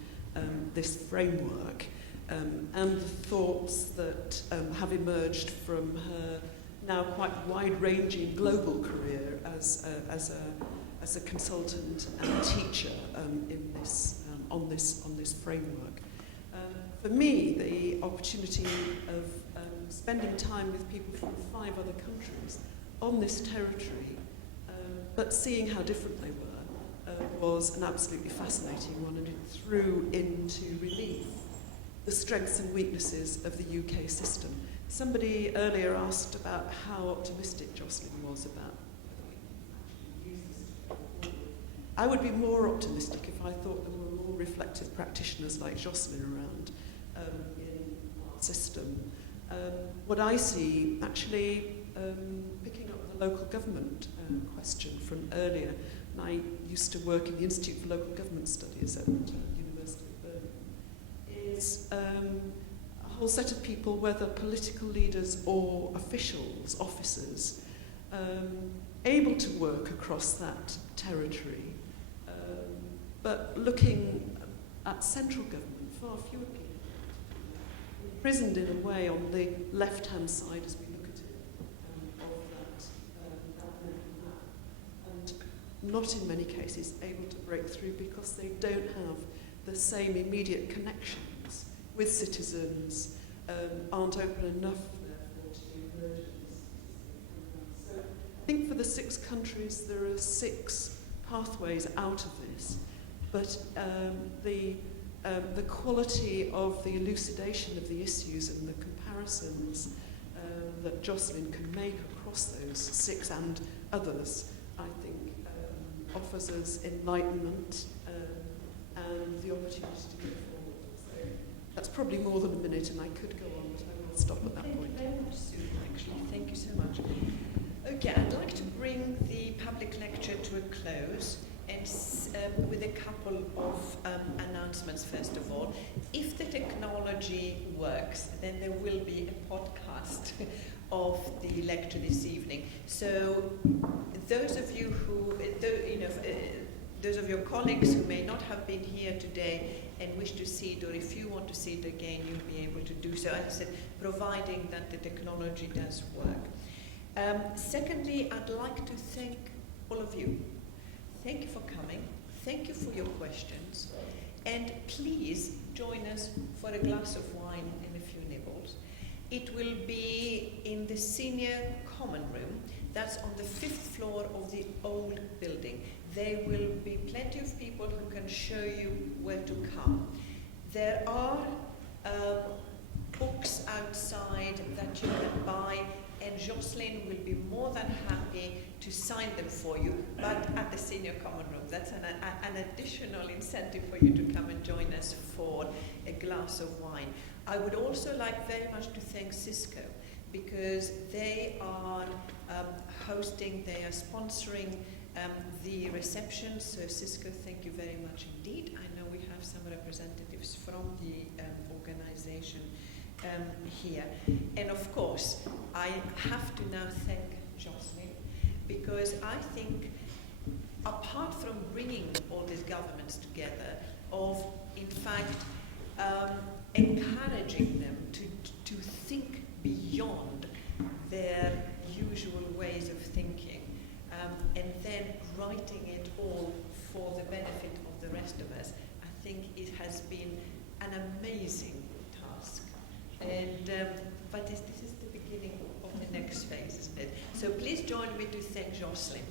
this framework, and the thoughts that have emerged from her now quite wide-ranging global career as a consultant and teacher in this on this framework. For me, the opportunity of spending time with people from 5 other countries on this territory, but seeing how different they were, was an absolutely fascinating one, and it threw into relief the strengths and weaknesses of the UK system. Somebody earlier asked about how optimistic Jocelyne was about whether we can actually use this. I would be more optimistic if I thought there were more reflective practitioners like Jocelyne around in our system. What I see, actually, picking up the local government question from earlier, and I used to work in the Institute for Local Government Studies at University of Birmingham, is a whole set of people, whether political leaders or officials, officers, able to work across that territory, but looking at central government, far fewer people imprisoned in a way on the left-hand side as we look at it of that map, and not in many cases able to break through because they don't have the same immediate connections with citizens, aren't open enough therefore to emergence. So I think for the 6 countries there are 6 pathways out of this, but the quality of the elucidation of the issues and the comparisons that Jocelyne can make across those 6 and others, I think, offers us enlightenment and the opportunity to go forward. So that's probably more than a minute, and I could go on, but I will stop at that point. Thank you very much, Sue, actually. Thank you so much. Okay, I'd like to bring the public lecture to a close, and with a couple of announcements. First of all, if the technology works, then there will be a podcast of the lecture this evening. So those of you who, those of your colleagues who may not have been here today and wish to see it, or if you want to see it again, you'll be able to do so, as I said, providing that the technology does work. Secondly, I'd like to thank all of you. Thank you for coming. Thank you for your questions. And please join us for a glass of wine and a few nibbles. It will be in the senior common room. That's on the 5th floor of the old building. There will be plenty of people who can show you where to come. There are books outside that you can buy, and Jocelyne will be more than happy to sign them for you, but at the senior common room. That's an additional incentive for you to come and join us for a glass of wine. I would also like very much to thank Cisco, because they are hosting, they are sponsoring the reception. So Cisco, thank you very much indeed. I know we have some representatives from the organization here. And of course, I have to now thank Jocelyne, because I think apart from bringing all these governments together, of in fact encouraging them to think beyond their usual ways of thinking, and then writing it all for the benefit of the rest of us. I think it has been an amazing task. And but this is the beginning of the next phase, isn't it? So please join me to thank Jocelyne.